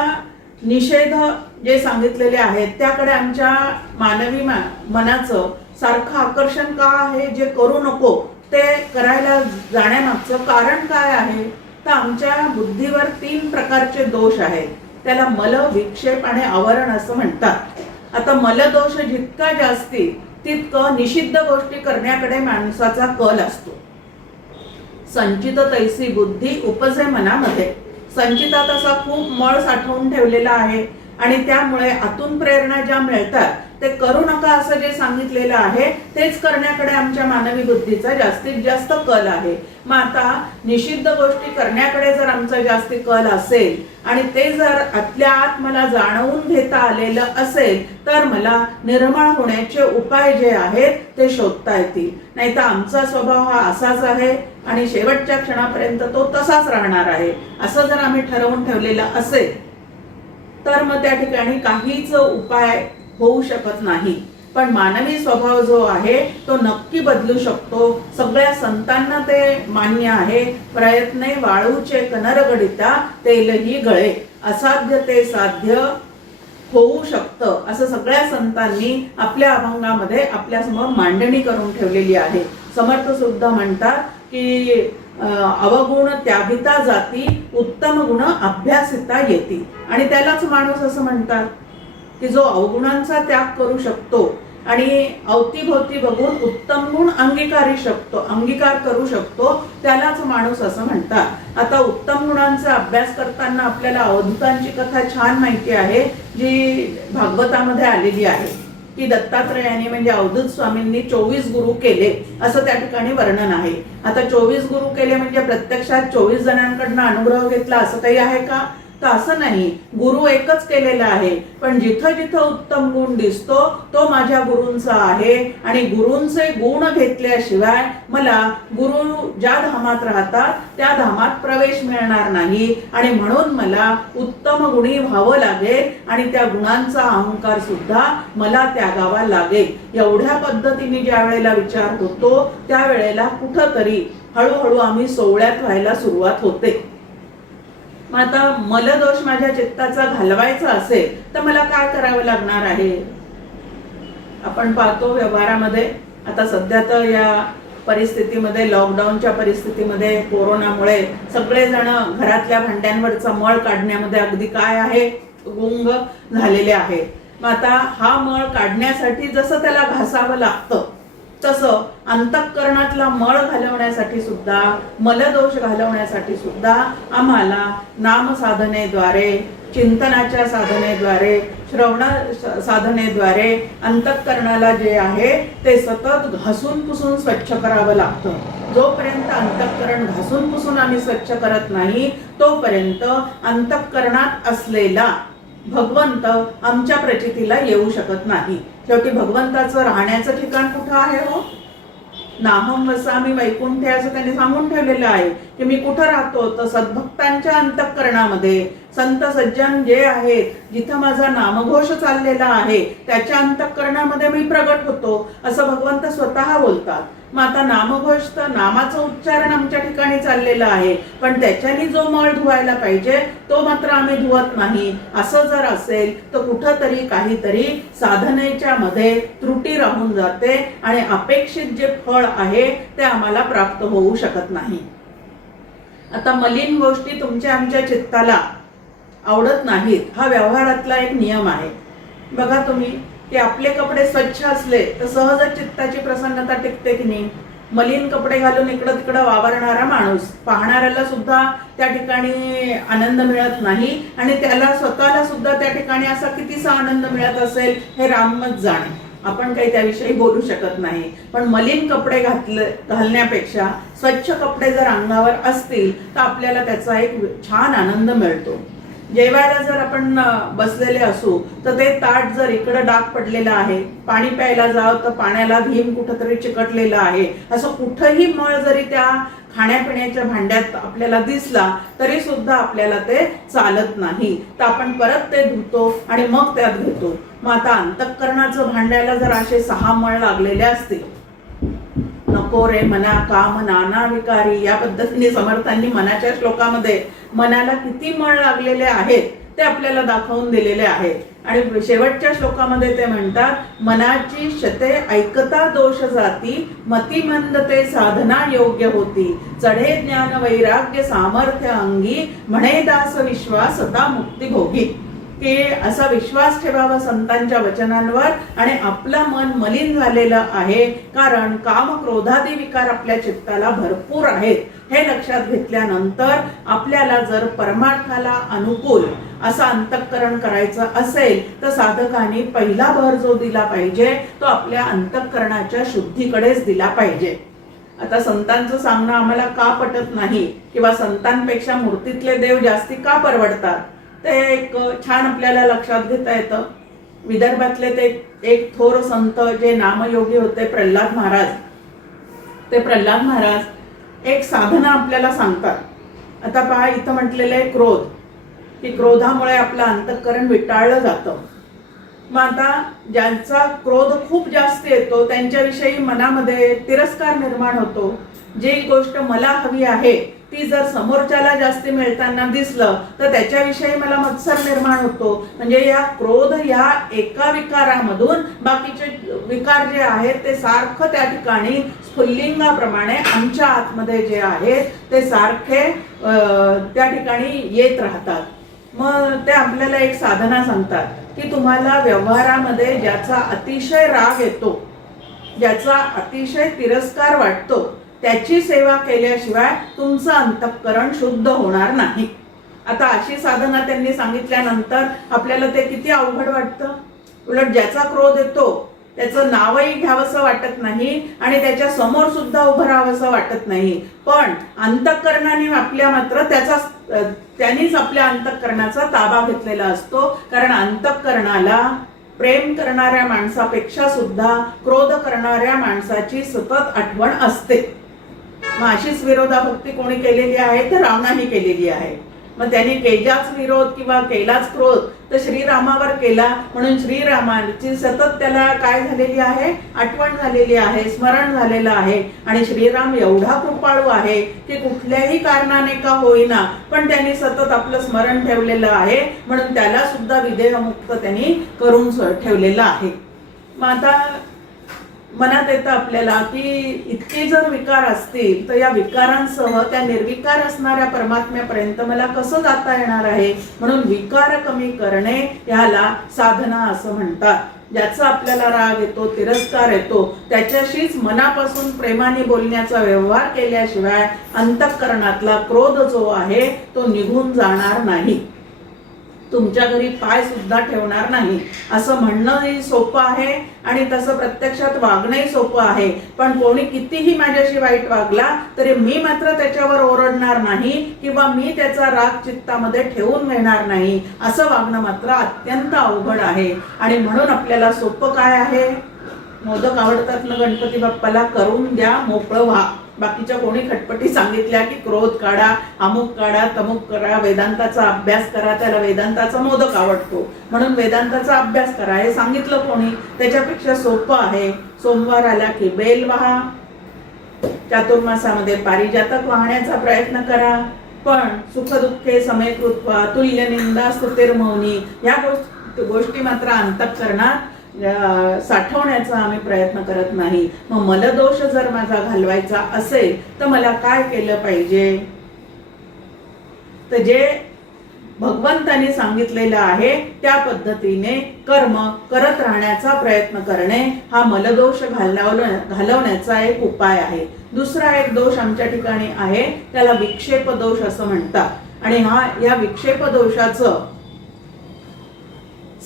निषेध जे सांगितलेले आहेत त्याकडे आमच्या मानवी मनाचं सारखं आकर्षण का आहे? जे करू नको ते करायला जाण्यामागचं कारण काय आहे तर आमच्या बुद्धीवर 3 प्रकारचे दोष आहेत. त्याला मल, विक्षेप आणि आवरण असं म्हणतात. आता मलदोष जितका जास्ती तितकं निषिद्ध गोष्टी करण्याकडे माणसाचा कल असतो. संचित तैसी बुद्धी उपजे मनामध्ये. संचितात असा खूप मळ साठवून ठेवलेला आहे आणि त्यामुळे आतून प्रेरणा ज्या मिळतात ते करू नका असं जे सांगितलेलं आहे तेच करण्याकडे आमच्या मानवी बुद्धीचा जास्तीत जास्त कल आहे. मग आता निषिद्ध गोष्टी करण्याकडे जर आमचा जास्ती कल असेल आणि ते जर आतल्या आत मला जाणवून घेता आलेलं असेल तर मला निर्मळ होण्याचे उपाय जे आहेत ते शोधता येतील. नाही तर आमचा स्वभाव हा असाच आहे आणि शेवटच्या क्षणापर्यंत तो तसाच राहणार आहे असं जर आम्ही ठरवून ठेवलेलं असेल तर मग त्या ठिकाणी काहीच उपाय होऊ शकत नाही. पण मानवी स्वभाव जो आहे तो नक्की बदलू शकतो. सगळ्या संतांना ते मान्य आहे. प्रयत्ने वाळूचे कनरगडिता तेलही गळे. असाध्य ते साध्य होऊ शकतं असं सगळ्या संतांनी आपल्या अभंगामध्ये आपल्या समोर मांडणी करून ठेवलेली आहे. समर्थ सुद्धा म्हणतात की अवगुण त्यागिता जाती उत्तम गुण अभ्यासिता येती. आणि त्यालाच माणूस असं म्हणतात की जो अवगुणांचा त्याग करू शकतो आणि अवतीभोवती बघून उत्तम गुण अंगीकार करू शकतो, त्यालाच माणूस असं म्हणतात. आता उत्तम गुणांचा अभ्यास करताना आपल्याला अवधूतांची कथा छान माहिती आहे, जी भागवतामध्ये आलेली आहे की दत्तात्रयाने म्हणजे अवधूत स्वामींनी 24 गुरु केले असं त्या ठिकाणी वर्णन आहे. आता 24 गुरु केले म्हणजे प्रत्यक्षात 24 जणांकडनं अनुग्रह घेतला असं काही आहे का? तर असं नाही. गुरु एकच केलेला आहे, पण जिथं जिथं उत्तम गुण दिसतो तो माझ्या गुरूंचा आहे. आणि गुरूंचे गुण घेतल्याशिवाय मला गुरु ज्या धामात राहतात त्या धामात प्रवेश मिळणार नाही. आणि म्हणून मला उत्तम गुणी व्हावं लागेल आणि त्या गुणांचा अहंकार सुद्धा मला त्यागावा लागेल. एवढ्या पद्धतीने ज्या वेळेला विचार होतो त्यावेळेला कुठंतरी हळूहळू आम्ही सोवळ्यात व्हायला सुरुवात होते. मग आता मलदोष माझ्या चित्ताचा घालवायचा असेल तर मला काय करावं लागणार आहे? आपण पाहतो व्यवहारामध्ये आता सध्या तर या परिस्थितीमध्ये, लॉकडाऊनच्या परिस्थितीमध्ये, कोरोनामुळे सगळेजण घरातल्या भांड्यांवरचा मळ काढण्यामध्ये अगदी काय आहे, गुंग झालेले आहे. मग आता हा मळ काढण्यासाठी जसं त्याला घासावं लागतं तसं अंतःकरणातला मळ घालवण्यासाठी सुद्धा, मलदोष घालवण्यासाठी सुद्धा आम्हाला नाम साधनेद्वारे, चिंतनाच्या साधनेद्वारे, श्रवण साधनेद्वारे अंतःकरणाला जे आहे ते सतत घासून पुसून स्वच्छ करावं लागतं. जोपर्यंत अंतःकरण घासून पुसून आम्ही स्वच्छ करत नाही तोपर्यंत अंतःकरणात असलेला भगवंत आमच्या प्रचितीला येऊ शकत नाही. शेवटी भगवंताचं राहण्याचं ठिकाण कुठं आहे हो? नाहम वसामी वैकुंठे असं त्यांनी सांगून ठेवलेलं आहे की मी कुठं राहतो? तर सद्भक्तांच्या अंतःकरणामध्ये. संत सज्जन जे आहेत, जिथं माझा नामघोष चाललेला आहे त्याच्या अंतःकरणामध्ये मी प्रगट होतो असं भगवंत स्वतः बोलतात. मग आता नामघोष तर नामाचं उच्चारण आमच्या ठिकाणी चाललेलं आहे, पण त्याच्यानी जो मळ धुवायला पाहिजे तो मात्र आम्ही धुवत नाही. असं जर असेल तर कुठंतरी काहीतरी साधनेच्या मध्ये त्रुटी राहून जाते आणि अपेक्षित जे फळ आहे ते आम्हाला प्राप्त होऊ शकत नाही. आता मलिन गोष्टी तुमच्या आमच्या चित्ताला आवडत नाहीत, हा व्यवहारातला एक नियम आहे. बघा तुम्ही की आपले कपडे स्वच्छ असले तर सहजच चित्ताची प्रसन्नता टिकते की नाही? मलिन कपडे घालून इकडं तिकडं वावरणारा माणूस पाहणाऱ्याला सुद्धा त्या ठिकाणी आनंद मिळत नाही आणि त्याला स्वतःला सुद्धा त्या ठिकाणी असा कितीसा आनंद मिळत असेल हे रामच जाणे. आपण काही त्याविषयी बोलू शकत नाही. पण मलिन कपडे घालण्यापेक्षा स्वच्छ कपडे जर अंगावर असतील तर आपल्याला त्याचा एक छान आनंद मिळतो. जेवायला जर आपण बसलेले असू तर ते ताट जर इकडं डाग पडलेलं आहे, पाणी प्यायला जावं तर पाण्याला भीम कुठंतरी चिकटलेलं आहे, असं कुठंही मळ जरी त्या खाण्यापिण्याच्या भांड्यात आपल्याला दिसला तरी सुद्धा आपल्याला ते चालत नाही. तर आपण परत ते धुतो आणि मग त्यात घेतो. मग आता अंतःकरणाचं भांड्याला जर असे 6 मळ लागलेले असतील, नको रे मना काम नाना विकारी, या पद्धतीने समर्थांनी मनाच्या श्लोकामध्ये मनाला किती मळ लागलेले आहेत ते आपल्याला दाखवून दिलेले आहे. आणि शेवटच्या श्लोकामध्ये ते म्हणतात, मनाची शते ऐकता दोष जाती, मती मंद ते साधना योग्य होती, चढे ज्ञान वैराग्य सामर्थ्य अंगी, म्हणे दास विश्वासता मुक्ती भोगी. की असा विश्वास ठेवावा संतांच्या वचनांवर. आणि आपलं मन मलिन झालेलं आहे कारण काम क्रोधादी विकार आपल्या चित्ताला भरपूर आहेत. हे लक्षात घेतल्यानंतर आपल्याला जर परमार्थाला अनुकूल असं अंतःकरण करायचं असेल तर साधकांनी पहिला भर जो दिला पाहिजे तो आपल्या अंतःकरणाच्या शुद्धीकडेच दिला पाहिजे. आता संतांचं सांगणं आम्हाला का पटत नाही किंवा संतांपेक्षा मूर्तीतले देव जास्ती का परवडतात ते एक छान आपल्याला लक्षात घेता येतं. विदर्भातले ते एक थोर संत जे नामयोगी होते प्रल्हाद महाराज, ते प्रल्हाद महाराज एक साधना आपल्याला सांगतात. आता पहा इथं म्हटलेलं आहे क्रोध, की क्रोधामुळे आपलं अंतःकरण विटाळलं जातं. मग आता ज्यांचा क्रोध खूप जास्त येतो त्यांच्याविषयी मनामध्ये तिरस्कार निर्माण होतो. जी गोष्ट मला हवी आहे ती जर समोरच्याला जास्ती मिळताना दिसलं तर त्याच्याविषयी मला मत्सर निर्माण होतो. म्हणजे या क्रोध या एका विकारामधून बाकीचे विकार जे आहेत ते सारखं त्या ठिकाणी स्फुल्लिंगाप्रमाणे आमच्या आतमध्ये जे आहेत ते सारखे त्या ठिकाणी येत राहतात. मग ते आपल्याला एक साधना सांगतात की तुम्हाला व्यवहारामध्ये ज्याचा अतिशय राग येतो, ज्याचा अतिशय तिरस्कार वाटतो, त्याची सेवा केल्याशिवाय तुमचं अंतःकरण शुद्ध होणार नाही. आता अशी साधना त्यांनी सांगितल्यानंतर आपल्याला ते किती अवघड वाटतं. उलट ज्याचा क्रोध येतो त्याचं नावही घ्यावंसं वाटत नाही आणि त्याच्या समोर सुद्धा उभं राहावंसं वाटत नाही. पण अंतःकरणाने आपल्या मात्र त्यांनीच आपल्या अंतःकरणाचा ताबा घेतलेला असतो. कारण अंतःकरणाला प्रेम करणाऱ्या माणसापेक्षा सुद्धा क्रोध करणाऱ्या माणसाची सतत आठवण असते. मग अशीच विरोधाभक्ती कोणी केलेली आहे तर रावणाने केलेली आहे. मग त्याने केलाच विरोध किंवा केलाच क्रोध तर श्रीरामावर केला, म्हणून श्रीरामाची सतत त्याला काय झालेली आहे, आठवण झालेली आहे, स्मरण झालेलं आहे. आणि श्रीराम एवढा कृपाळू आहे की कुठल्याही कारणाने का होईना पण त्यांनी सतत आपलं स्मरण ठेवलेलं आहे, म्हणून त्याला सुद्धा विदेहमुक्त त्यांनी करून ठेवलेलं आहे. मग आता मनात येतं आपल्याला की इतके जर विकार असतील तर या विकारांसह त्या निर्विकार असणाऱ्या परमात्म्यापर्यंत मला कसं जाता येणार आहे. म्हणून विकार कमी करणे याला साधना असं म्हणतात. ज्याचा आपल्याला राग येतो, तिरस्कार येतो, त्याच्याशीच मनापासून प्रेमाने बोलण्याचा व्यवहार केल्याशिवाय अंतःकरणातला क्रोध जो आहे तो निघून जाणार नाही. तुमच्या घरी पाय सुद्धा ठेवणार नाही असं म्हणणंही सोपं आहे आणि तसं प्रत्यक्षात वागणंही सोपं आहे. पण कोणी कितीही माझ्याशी वाईट वागला तरी मी मात्र त्याच्यावर ओरडणार नाही किंवा मी त्याचा राग चित्तामध्ये ठेवून घेणार नाही. असं वागणं मात्र अत्यंत अवघड आहे. आणि म्हणून आपल्याला सोपं काय आहे, मोदक आवडतात ना गणपती बाप्पाला, करून द्या, मोकळं व्हा. बाकीच्या कोणी खटपटी सांगितल्या की क्रोध काढा, अमुक काढा, तमुक करा, वेदांताचा अभ्यास करा, त्याला वेदांताचा मोदक आवडतो म्हणून वेदांताचा अभ्यास करा, हे सांगितलं कोणी. त्याच्यापेक्षा सोपं आहे, सोमवार आला की बेल वाहा, चातुर्मासामध्ये पारिजातक वाहण्याचा प्रयत्न करा. पण सुखदुःखे समेकृत्वा तुल्य निंदा स्तुतिर्मौनी या गोष्टी मात्र अंतःकरणात साठवण्याचा आम्ही प्रयत्न करत नाही. मग मलदोष जर माझा घालवायचा असेल तर मला काय केलं पाहिजे, तर जे भगवंताने सांगितलेलं आहे त्या पद्धतीने कर्म करत राहण्याचा प्रयत्न करणे हा मलदोष घालवण्याचा एक उपाय आहे. दुसरा एक दोष आमच्या ठिकाणी आहे, त्याला विक्षेप दोष असं म्हणतात. आणि या विक्षेप दोषाचं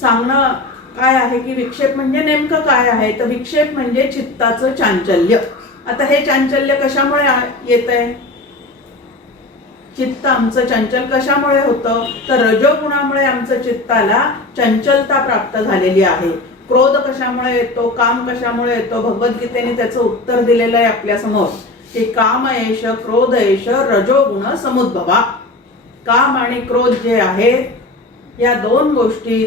सांगणं काय आहे की विक्षेप म्हणजे नेमकं काय आहे, तर विक्षेप म्हणजे चित्ताचं चांचल्य. आता हे चांचल्य कशामुळे येत आहे, चित्त आमचं चंचल कशामुळे होतं, तर रजोगुणामुळे आमचं चित्ताला चंचलता प्राप्त झालेली आहे. क्रोध कशामुळे येतो, काम कशामुळे येतो, भगवद्गीतेने त्याचं उत्तर दिलेलं आहे आपल्या समोर की काम एष क्रोध एष रजोगुण समुद्भवा. काम आणि क्रोध जे आहेत या दोन गोष्टी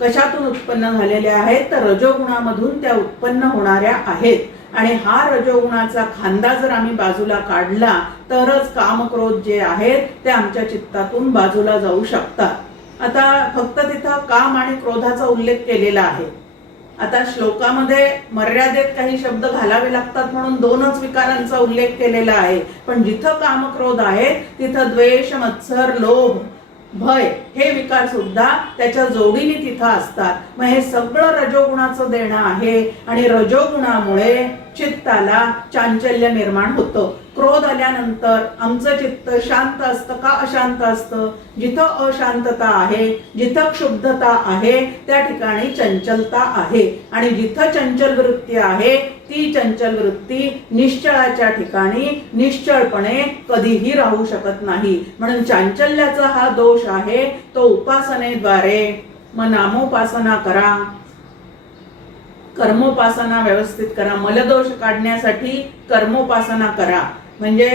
कशातून उत्पन्न झालेल्या आहेत, तर रजोगुणामधून त्या उत्पन्न होणाऱ्या आहेत. आणि हा रजोगुणाचा खांदा जर आम्ही बाजूला काढला तरच काम क्रोध जे आहेत ते आमच्या चित्तातून बाजूला जाऊ शकतात. आता फक्त तिथं काम आणि क्रोधाचा उल्लेख केलेला आहे. आता श्लोकामध्ये मर्यादेत काही शब्द घालावे लागतात म्हणून दोनच विकारांचा उल्लेख केलेला आहे. पण जिथं काम क्रोध आहे तिथं द्वेष, मत्सर, लोभ, भय हे विकार सुद्धा त्याच्या जोडीने तिथं असतात. मग हे सगळं रजोगुणाचं देणं आहे आणि रजोगुणामुळे चित्ताला चांचल्य निर्माण होतं. क्रोध आल्यानंतर आमचं चित्त शांत असतं का अशांत असतं, जिथं अशांतता आहे, जिथं क्षुब्धता आहे त्या ठिकाणी चंचलता आहे. आणि जिथं चंचल वृत्ती आहे ती चंचल वृत्ती निश्चळाच्या ठिकाणी निश्चळपणे कधीही राहू शकत नाही. म्हणून चांचल्याचा हा दोष आहे तो उपासनेद्वारे, मग नामोपासना करा, कर्मोपासना व्यवस्थित करा. मलदोष काढण्यासाठी कर्मोपासना करा, म्हणजे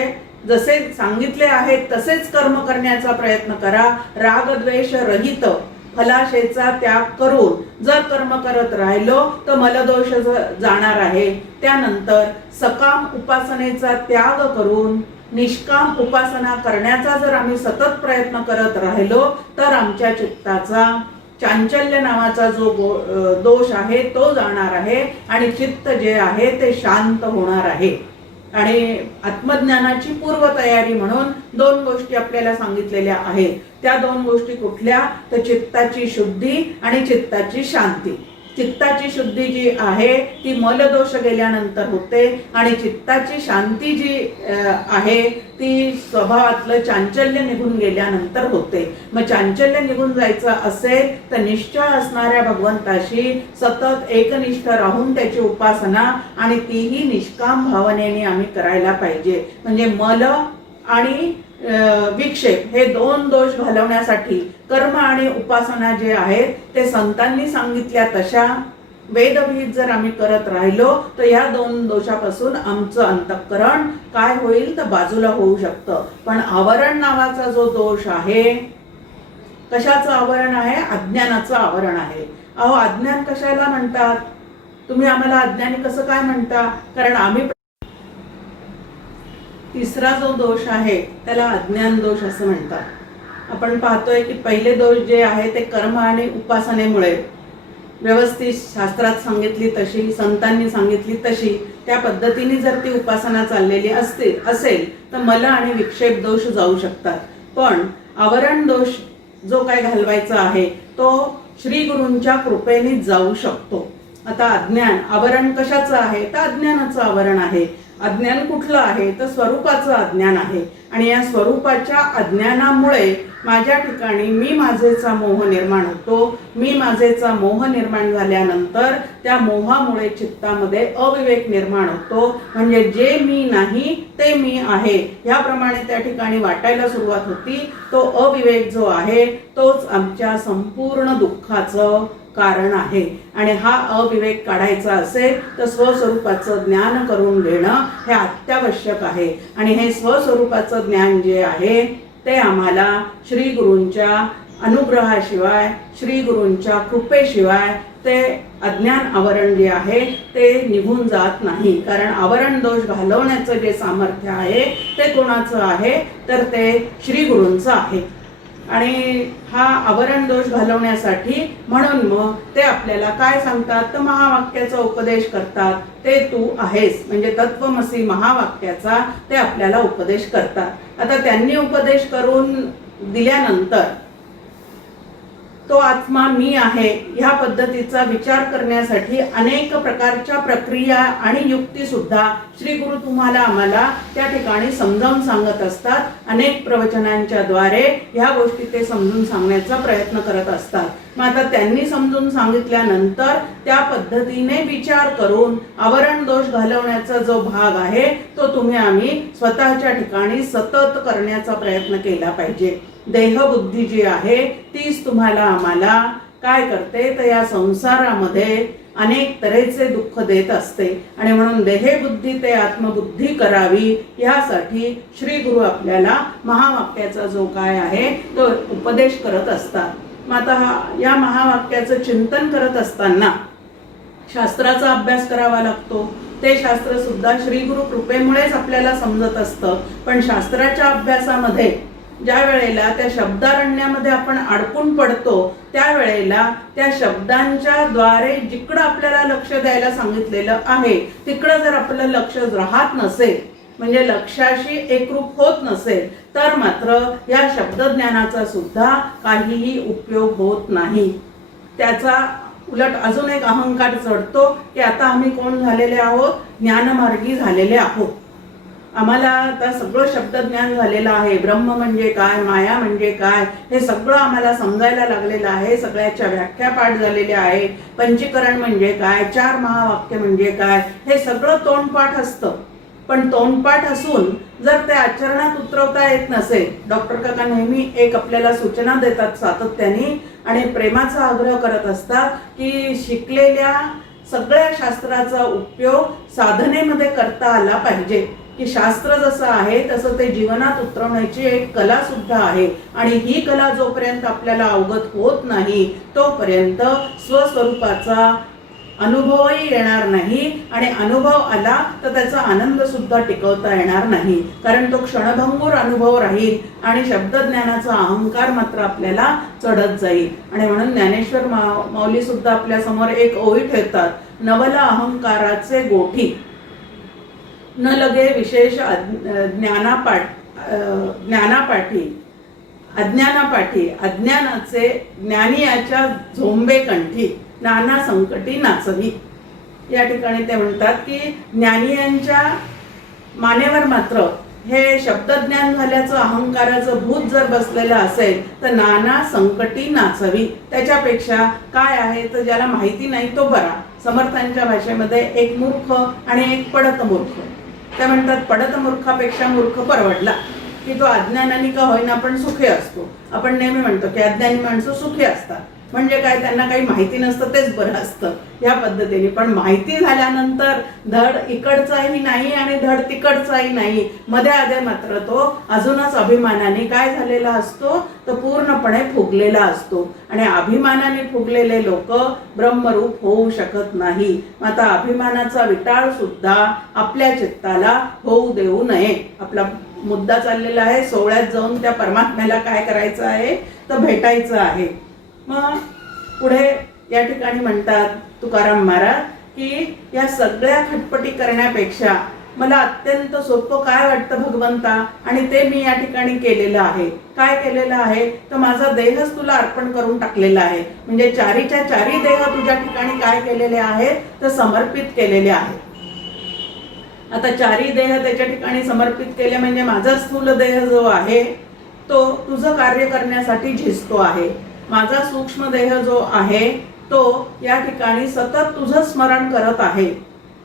जसे सांगितले आहेत तसेच कर्म करण्याचा प्रयत्न करा. राग द्वेष रहित फलाशेचा त्याग करून जर कर्म करत राहिलो तर मलदोष जाणार आहे. त्यानंतर सकाम उपासनेचा त्याग करून निष्काम उपासना करण्याचा जर आम्ही सतत प्रयत्न करत राहिलो तर आमच्या चित्ताचा चांचल्य नावाचा जो दोष आहे तो जाणार आहे आणि चित्त जे आहे ते शांत होणार आहे. आणि आत्मज्ञानाची पूर्वतयारी म्हणून 2 गोष्टी आपल्याला सांगितलेल्या आहेत. त्या 2 गोष्टी कुठल्या? तर चित्ताची शुद्धी आणि चित्ताची शांती. चित्ताची शुद्धी जी आहे ती मलदोष गेल्यानंतर होते आणि चित्ताची शांती जी आहे ती स्वभावातलं चांचल्य निघून गेल्यानंतर होते. मग चांचल्य निघून जायचं असेल तर निश्चळ असणाऱ्या भगवंताशी सतत एकनिष्ठ राहून त्याची उपासना आणि तीही निष्काम भावनेने आम्ही करायला पाहिजे. म्हणजे मल आणि विक्षेप हे 2 दोष घालवण्यासाठी कर्म आणि उपासना जे आहेत ते संतांनी सांगितल्या तशा वेदविहित जर आम्ही करत राहिलो तर या 2 दोषापासून आमचं अंतःकरण काय होईल तर बाजूला होऊ शकतं. पण आवरण नावाचा जो दोष आहे, कशाचं आवरण आहे? अज्ञानाचं आवरण आहे. अहो, अज्ञान कशाला म्हणतात? तुम्ही आम्हाला अज्ञानी कसं काय म्हणता? कारण आम्ही तिसरा जो दोष आहे त्याला अज्ञान दोष असं म्हणतात. आपण पाहतोय की पहिले दोष जे आहे ते कर्म आणि उपासनेमुळे व्यवस्थित शास्त्रात सांगितली तशी, संतांनी सांगितली तशी त्या पद्धतीने जर ती उपासना चाललेली असेल तर मल आणि विक्षेप दोष जाऊ शकतात. पण आवरण दोष जो काय घालवायचा आहे तो श्री गुरूंच्या कृपेने जाऊ शकतो. आता अज्ञान आवरण कशाचं आहे? तर अज्ञानाचं आवरण आहे. अज्ञान कुठलं आहे? तर स्वरूपाचं अज्ञान आहे. आणि या स्वरूपाच्या अज्ञानामुळे माझ्या ठिकाणी मी माझेचा मोह निर्माण होतो. मी माझेचा मोह निर्माण झाल्यानंतर त्या मोहामुळे चित्तामध्ये अविवेक निर्माण होतो. म्हणजे जे मी नाही ते मी आहे ह्याप्रमाणे त्या ठिकाणी वाटायला सुरुवात होती. तो अविवेक जो आहे तोच आमच्या संपूर्ण दुःखाचं कारण आहे. आणि हा अविवेक काढायचा असेल तर स्वस्वरूपाचं ज्ञान करून घेणं हे अत्यावश्यक आहे. आणि हे स्वस्वरूपाचं ज्ञान जे आहे ते आम्हाला श्री गुरूंच्या अनुग्रहाशिवाय, श्री गुरूंच्या कृपेशिवाय ते अज्ञान आवरण जे आहे ते निघून जात नाही. कारण आवरण दोष घालवण्याचं जे सामर्थ्य आहे ते कोणाचं आहे? तर ते श्री गुरूंचं आहे. आणि हा आवरण दोष घालवण्यासाठी म्हणून मग ते आपल्याला काय सांगतात? तर महावाक्याचा उपदेश करतात. ते तू आहेस म्हणजे तत्वमसी महावाक्याचा ते आपल्याला उपदेश करतात. आता त्यांनी उपदेश करून दिल्यानंतर तो आत्मा मी आहे ह्या पद्धतीचा विचार करण्यासाठी अनेक प्रकारच्या प्रक्रिया आणि युक्ती सुद्धा श्री गुरु तुम्हाला आम्हाला त्या ठिकाणी समजावून सांगत असतात. अनेक प्रवचनांच्या द्वारे ह्या गोष्टी ते समजून सांगण्याचा प्रयत्न करत असतात. मग आता त्यांनी समजून सांगितल्यानंतर त्या पद्धतीने विचार करून आवरण दोष घालवण्याचा जो भाग आहे तो तुम्ही आम्ही स्वतःच्या ठिकाणी सतत करण्याचा प्रयत्न केला पाहिजे. देहबुद्धी जी आहे तीच तुम्हाला आम्हाला काय करते तर या संसारामध्ये अनेक तऱ्हेचे दुःख देत असते. आणि म्हणून देहबुद्धी ते आत्मबुद्धी करावी यासाठी श्री गुरु आपल्याला महावाक्याचा जो काय आहे तो उपदेश करत असतात. मग आता या महावाक्याचं चिंतन करत असताना शास्त्राचा अभ्यास करावा लागतो. ते शास्त्र सुद्धा श्री गुरु कृपेमुळेच आपल्याला समजत असतं. पण शास्त्राच्या अभ्यासामध्ये ज्या वेळेला त्या शब्दारण्यामध्ये आपण अडकून पडतो त्यावेळेला त्या शब्दांच्या द्वारे जिकडं आपल्याला लक्ष द्यायला सांगितलेलं आहे तिकडं जर आपलं लक्ष राहत नसेल म्हणजे लक्षाशी एकरूप होत नसेल तर मात्र या शब्दज्ञानाचा सुद्धा काहीही उपयोग होत नाही. त्याचा उलट अजून एक अहंकार चढतो की आता आम्ही कोण झालेले आहोत? ज्ञानमार्गी झालेले आहोत. आम्हाला आता सगळं शब्दज्ञान झालेलं आहे. ब्रह्म म्हणजे काय, माया म्हणजे काय हे सगळं आम्हाला समजायला लागलेलं आहे. सगळ्याच्या व्याख्या पाठ झालेल्या आहे. पंचीकरण म्हणजे काय, 4 महावाक्य म्हणजे काय हे सगळं तोंडपाठ असतं. पण तोंडपाठ असून जर ते आचरणात उतरवता येत नसेल, डॉक्टर काका नेहमी एक आपल्याला सूचना देतात सातत्याने आणि प्रेमाचा आग्रह करत असतात की शिकलेल्या सगळ्या शास्त्राचा उपयोग साधनेमध्ये करता आला पाहिजे. की शास्त्र जसं आहे तसं ते जीवनात उतरवण्याची एक कला सुद्धा आहे. आणि ही कला जोपर्यंत आपल्याला अवगत होत नाही तोपर्यंत स्वस्वरूपाचा अनुभवही येणार नाही. आणि अनुभव आला तर त्याचा आनंद सुद्धा टिकवता येणार नाही. कारण तो क्षणभंगूर अनुभव राहील आणि शब्दज्ञानाचा अहंकार मात्र आपल्याला चढत जाईल. आणि म्हणून ज्ञानेश्वर माऊली सुद्धा आपल्या समोर एक ओळी ठेवतात, नवला अहंकाराचे गोठी. न लगे विशेष ज्ञानापाठी अज्ञानापाठी अज्ञानाचे ज्ञानियाच्या झोंबे कंठी नाना संकटी नाचवी. या ठिकाणी ते म्हणतात की ज्ञानियांच्या मानेवर मात्र हे शब्दज्ञान झाल्याचं अहंकाराचं भूत जर बसलेलं असेल तर नाना संकटी नाचवी. त्याच्यापेक्षा काय आहे तर ज्याला माहिती नाही तो बरा. समर्थांच्या भाषेमध्ये एक मूर्ख आणि एक पडत मूर्ख. ते म्हणतात पडत मूर्खापेक्षा मूर्ख परवडला, की तो अज्ञानाने का होईना पण सुखी असतो. आपण नेहमी म्हणतो की अज्ञानी माणसं सुखी असतात, म्हणजे काय त्यांना काही माहिती नसतं तेच बरं असतं या पद्धतीने. पण माहिती झाल्यानंतर धड इकडचाही नाही आणि धड तिकडचाही नाही, मध्ये आधे मात्र तो अजूनच अभिमानाने काय झालेला असतो तर पूर्णपणे फुगलेला असतो. आणि अभिमानाने फुगलेले लोक ब्रह्मरूप होऊ शकत नाही. आता अभिमानाचा विटाळ सुद्धा आपल्या चित्ताला होऊ देऊ नये. आपला मुद्दा चाललेला आहे सोहळ्यात जाऊन त्या परमात्म्याला काय करायचं आहे तर भेटायचं आहे. मग पुढे या ठिकाणी म्हणतात तुकाराम महाराज की या सगळ्या खटपटी करण्यापेक्षा मला अत्यंत सोपं काय वाटतं भगवंता, आणि ते मी या ठिकाणी केलेलं आहे. काय केलेलं आहे तर माझा देहच तुला अर्पण करून टाकलेला आहे. म्हणजे चारीच्या चारी देह तुझ्या ठिकाणी काय केलेले आहेत तर समर्पित केलेले आहेत. आता चारी देह त्याच्या ठिकाणी समर्पित केले म्हणजे माझा स्थूल देह जो आहे तो तुझं कार्य करण्यासाठी झिजतो आहे. माझा सूक्ष्म देह जो आहे तो या ठिकाणी सतत तुझं स्मरण करत आहे.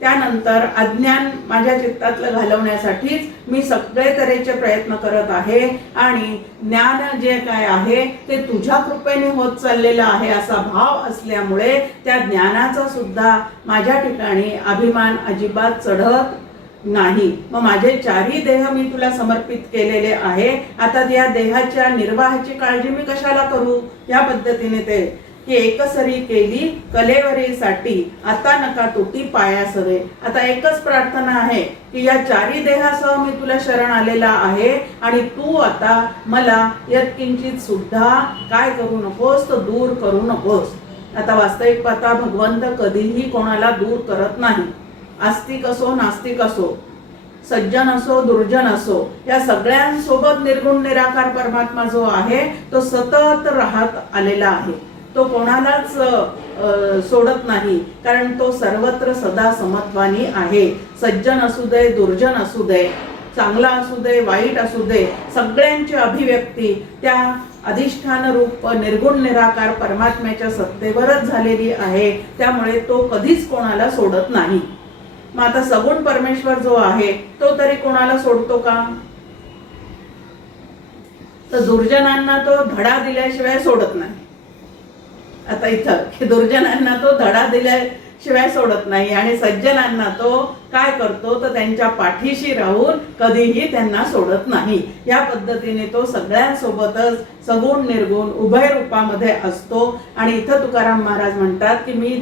त्यानंतर अज्ञान माझ्या चित्तातलं घालवण्यासाठीच मी सगळे तऱ्हेचे प्रयत्न करत आहे. आणि ज्ञान जे काय आहे ते तुझ्या कृपेने होत चाललेलं आहे असा भाव असल्यामुळे त्या ज्ञानाचा सुद्धा माझ्या ठिकाणी अभिमान अजिबात चढत नाही. मग माझे चारही देह मी तुला समर्पित केलेले आहे. आता या देहाच्या निर्वाहाची काळजी मी कशाला करू. या पद्धतीने ते की एकसरी केली कलेवरीसाठी आता नका तुटी पायासवे. आता एकच प्रार्थना आहे की या चारी देहासह मी तुला शरण आलेला आहे आणि तू आता मला यत्किंचित सुद्धा काय करू नकोस तर दूर करू नकोस. आता वास्तविक पाहता भगवंत कधीही कोणाला दूर करत नाही. आस्तिक असो नास्तिक असो, सज्जन असो दुर्जन असो, या सगळ्यांसोबत निर्गुण निराकार परमात्मा जो आहे तो सतत राहत आलेला आहे. तो कोणालाच सोडत नाही, कारण तो सर्वत्र सदा समत्वानी आहे. सज्जन असू दे दुर्जन असू दे, चांगला असू दे वाईट असू दे, सगळ्यांची अभिव्यक्ती त्या अधिष्ठान रूप निर्गुण निराकार परमात्म्याच्या सत्तेवरच झालेली आहे. त्यामुळे तो कधीच कोणाला सोडत नाही. मग आता सगुण परमेश्वर जो आहे तो तरी कोणाला सोडतो का तर दुर्जनांना तो धडा दिल्याशिवाय सोडत नाही. आता इथं दुर्जनांना तो धडा दिल्याशिवाय सोडत नाही आणि सज्जनांना तो काय करतो तर त्यांच्या पाठीशी राहून कधीही त्यांना सोडत नाही. या पद्धतीने तो सगळ्यांसोबतच सगुण निर्गुण उभय रूपामध्ये असतो. आणि इथं तुकाराम महाराज म्हणतात की मी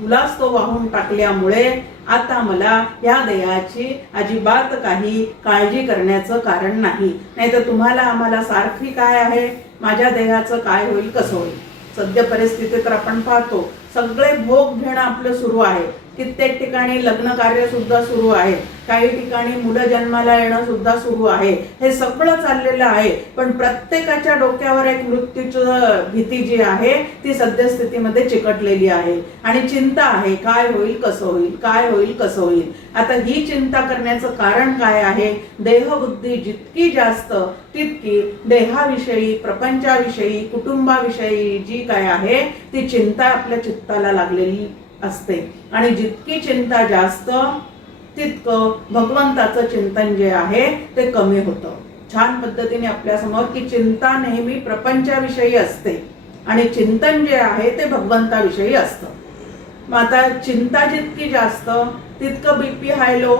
तुलाच तो वाहून टाकल्यामुळे आता मला या देहाची अजिबात काही काळजी करण्याचं कारण नाही. नाही तर तुम्हाला आम्हाला सारखी काय आहे माझ्या देहाचं काय होईल कसं होईल. सध्या परिस्थितीत तर आपण पाहतो सगळे भोग घेणं आपलं सुरू आहे. कित्येक ठिकाणी लग्न कार्य सुद्धा सुरू आहे, काही ठिकाणी मुलं जन्माला येणं सुद्धा सुरू आहे. हे सगळं चाललेलं आहे. पण प्रत्येकाच्या डोक्यावर एक मृत्यूची भीती जी आहे ती सद्यस्थितीमध्ये चिकटलेली आहे आणि चिंता आहे काय होईल कसं होईल, काय होईल कसं होईल. आता ही चिंता करण्याचं कारण काय आहे. देहबुद्धी जितकी जास्त तितकी देहाविषयी प्रपंचाविषयी कुटुंबाविषयी जी काय आहे ती चिंता आपल्या चित्ताला लागलेली असते. आणि जितकी चिंता जास्त तितकं भगवंताचं चिंतन जे आहे ते कमी होतं. छान पद्धतीने आपल्या समोर की चिंता नेहमी प्रपंचाविषयी असते आणि चिंतन जे आहे ते भगवंताविषयी असतं. मग आता चिंता जितकी जास्त तितकं बीपी हाय लो,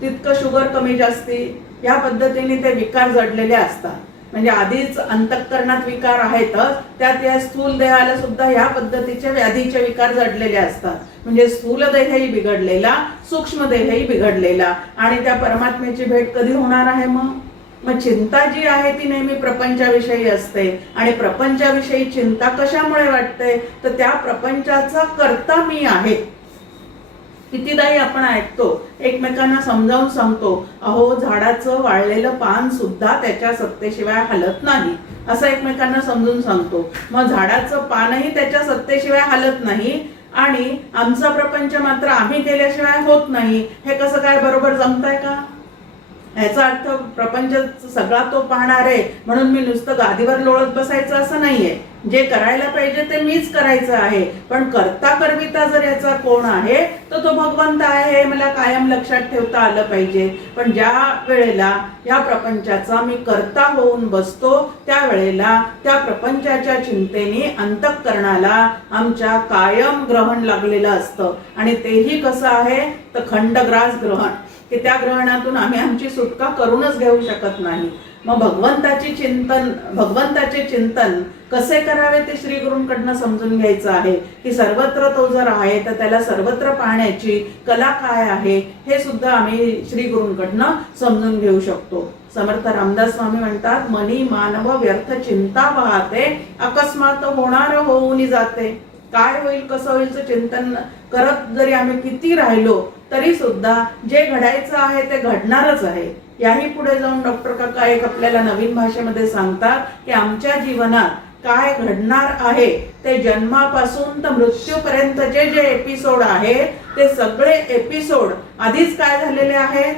तितकं शुगर कमी जास्ती, या पद्धतीने ते विकार जडलेले असतात. म्हणजे आधीच अंतःकरणात विकार आहेतच, त्यात या स्थूल देहाला सुद्धा या पद्धतीचे व्याधीचे विकार जडलेले असतात. म्हणजे स्थूल देहही बिघडलेला, सूक्ष्म देहही बिघडलेला आणि त्या परमात्म्याची भेट कधी होणार आहे. मग चिंता जी आहे ती नेहमी प्रपंचाविषयी असते आणि प्रपंचाविषयी चिंता कशामुळे वाटते तर त्या प्रपंचाचा कर्ता मी आहे कितीदाही आपण ऐकतो, एकमेकांना समजावून सांगतो, अहो झाडाचं वाळलेलं पान सुद्धा त्याच्या सत्तेशिवाय हलत नाही, असं एकमेकांना समजून सांगतो. मग झाडाचं पानही त्याच्या सत्तेशिवाय हलत नाही आणि आमचा प्रपंच मात्र आम्ही केल्याशिवाय होत नाही, हे कसं काय बरोबर जमतंय का? ह्याचा अर्थ प्रपंच सगळा तो पाहणार आहे म्हणून मी नुसतं गादीवर लोळत बसायचं असं नाहीये. जे करायला पाहिजे ते मीच करायचं आहे, पण करता करविता जर याचा कोण आहे तर तो भगवंत आहे, हे मला कायम लक्षात ठेवता आलं पाहिजे. पण ज्या वेळेला या प्रपंचाचा मी करता होऊन बसतो त्यावेळेला त्या प्रपंचाच्या चिंतेने अंतःकरणाला आमच्या कायम ग्रहण लागलेलं असतं. आणि तेही कसं आहे तर खंडग्रास ग्रहण, की त्या ग्रहणातून आम्ही आमची सुटका करूनच घेऊ शकत नाही. मग भगवंताचे चिंतन कसे करावे ते श्री गुरूंकडनं समजून घ्यायचं आहे, की सर्वत्र तो जर आहे तर त्याला सर्वत्र पाहण्याची कला काय आहे हे सुद्धा आम्ही श्री गुरूंकडनं समजून घेऊ शकतो. समर्थ रामदास स्वामी म्हणतात, मनी मानव व्यर्थ चिंता वाहते, अकस्मात होणार होऊन जाते. काय होईल कसं होईलचं चिंतन करत जरी आम्ही किती राहिलो तरी सुद्धा जे घडायचं आहे ते घडणारच आहे. याही पुढे जाऊन डॉक्टर काका एक आपल्याला नवीन भाषेमध्ये सांगतात की आमच्या जीवनात काय घडणार आहे ते जन्मापासून तर मृत्यूपर्यंतचे जे एपिसोड आहे ते सगळे एपिसोड आधीच काय झालेले आहेत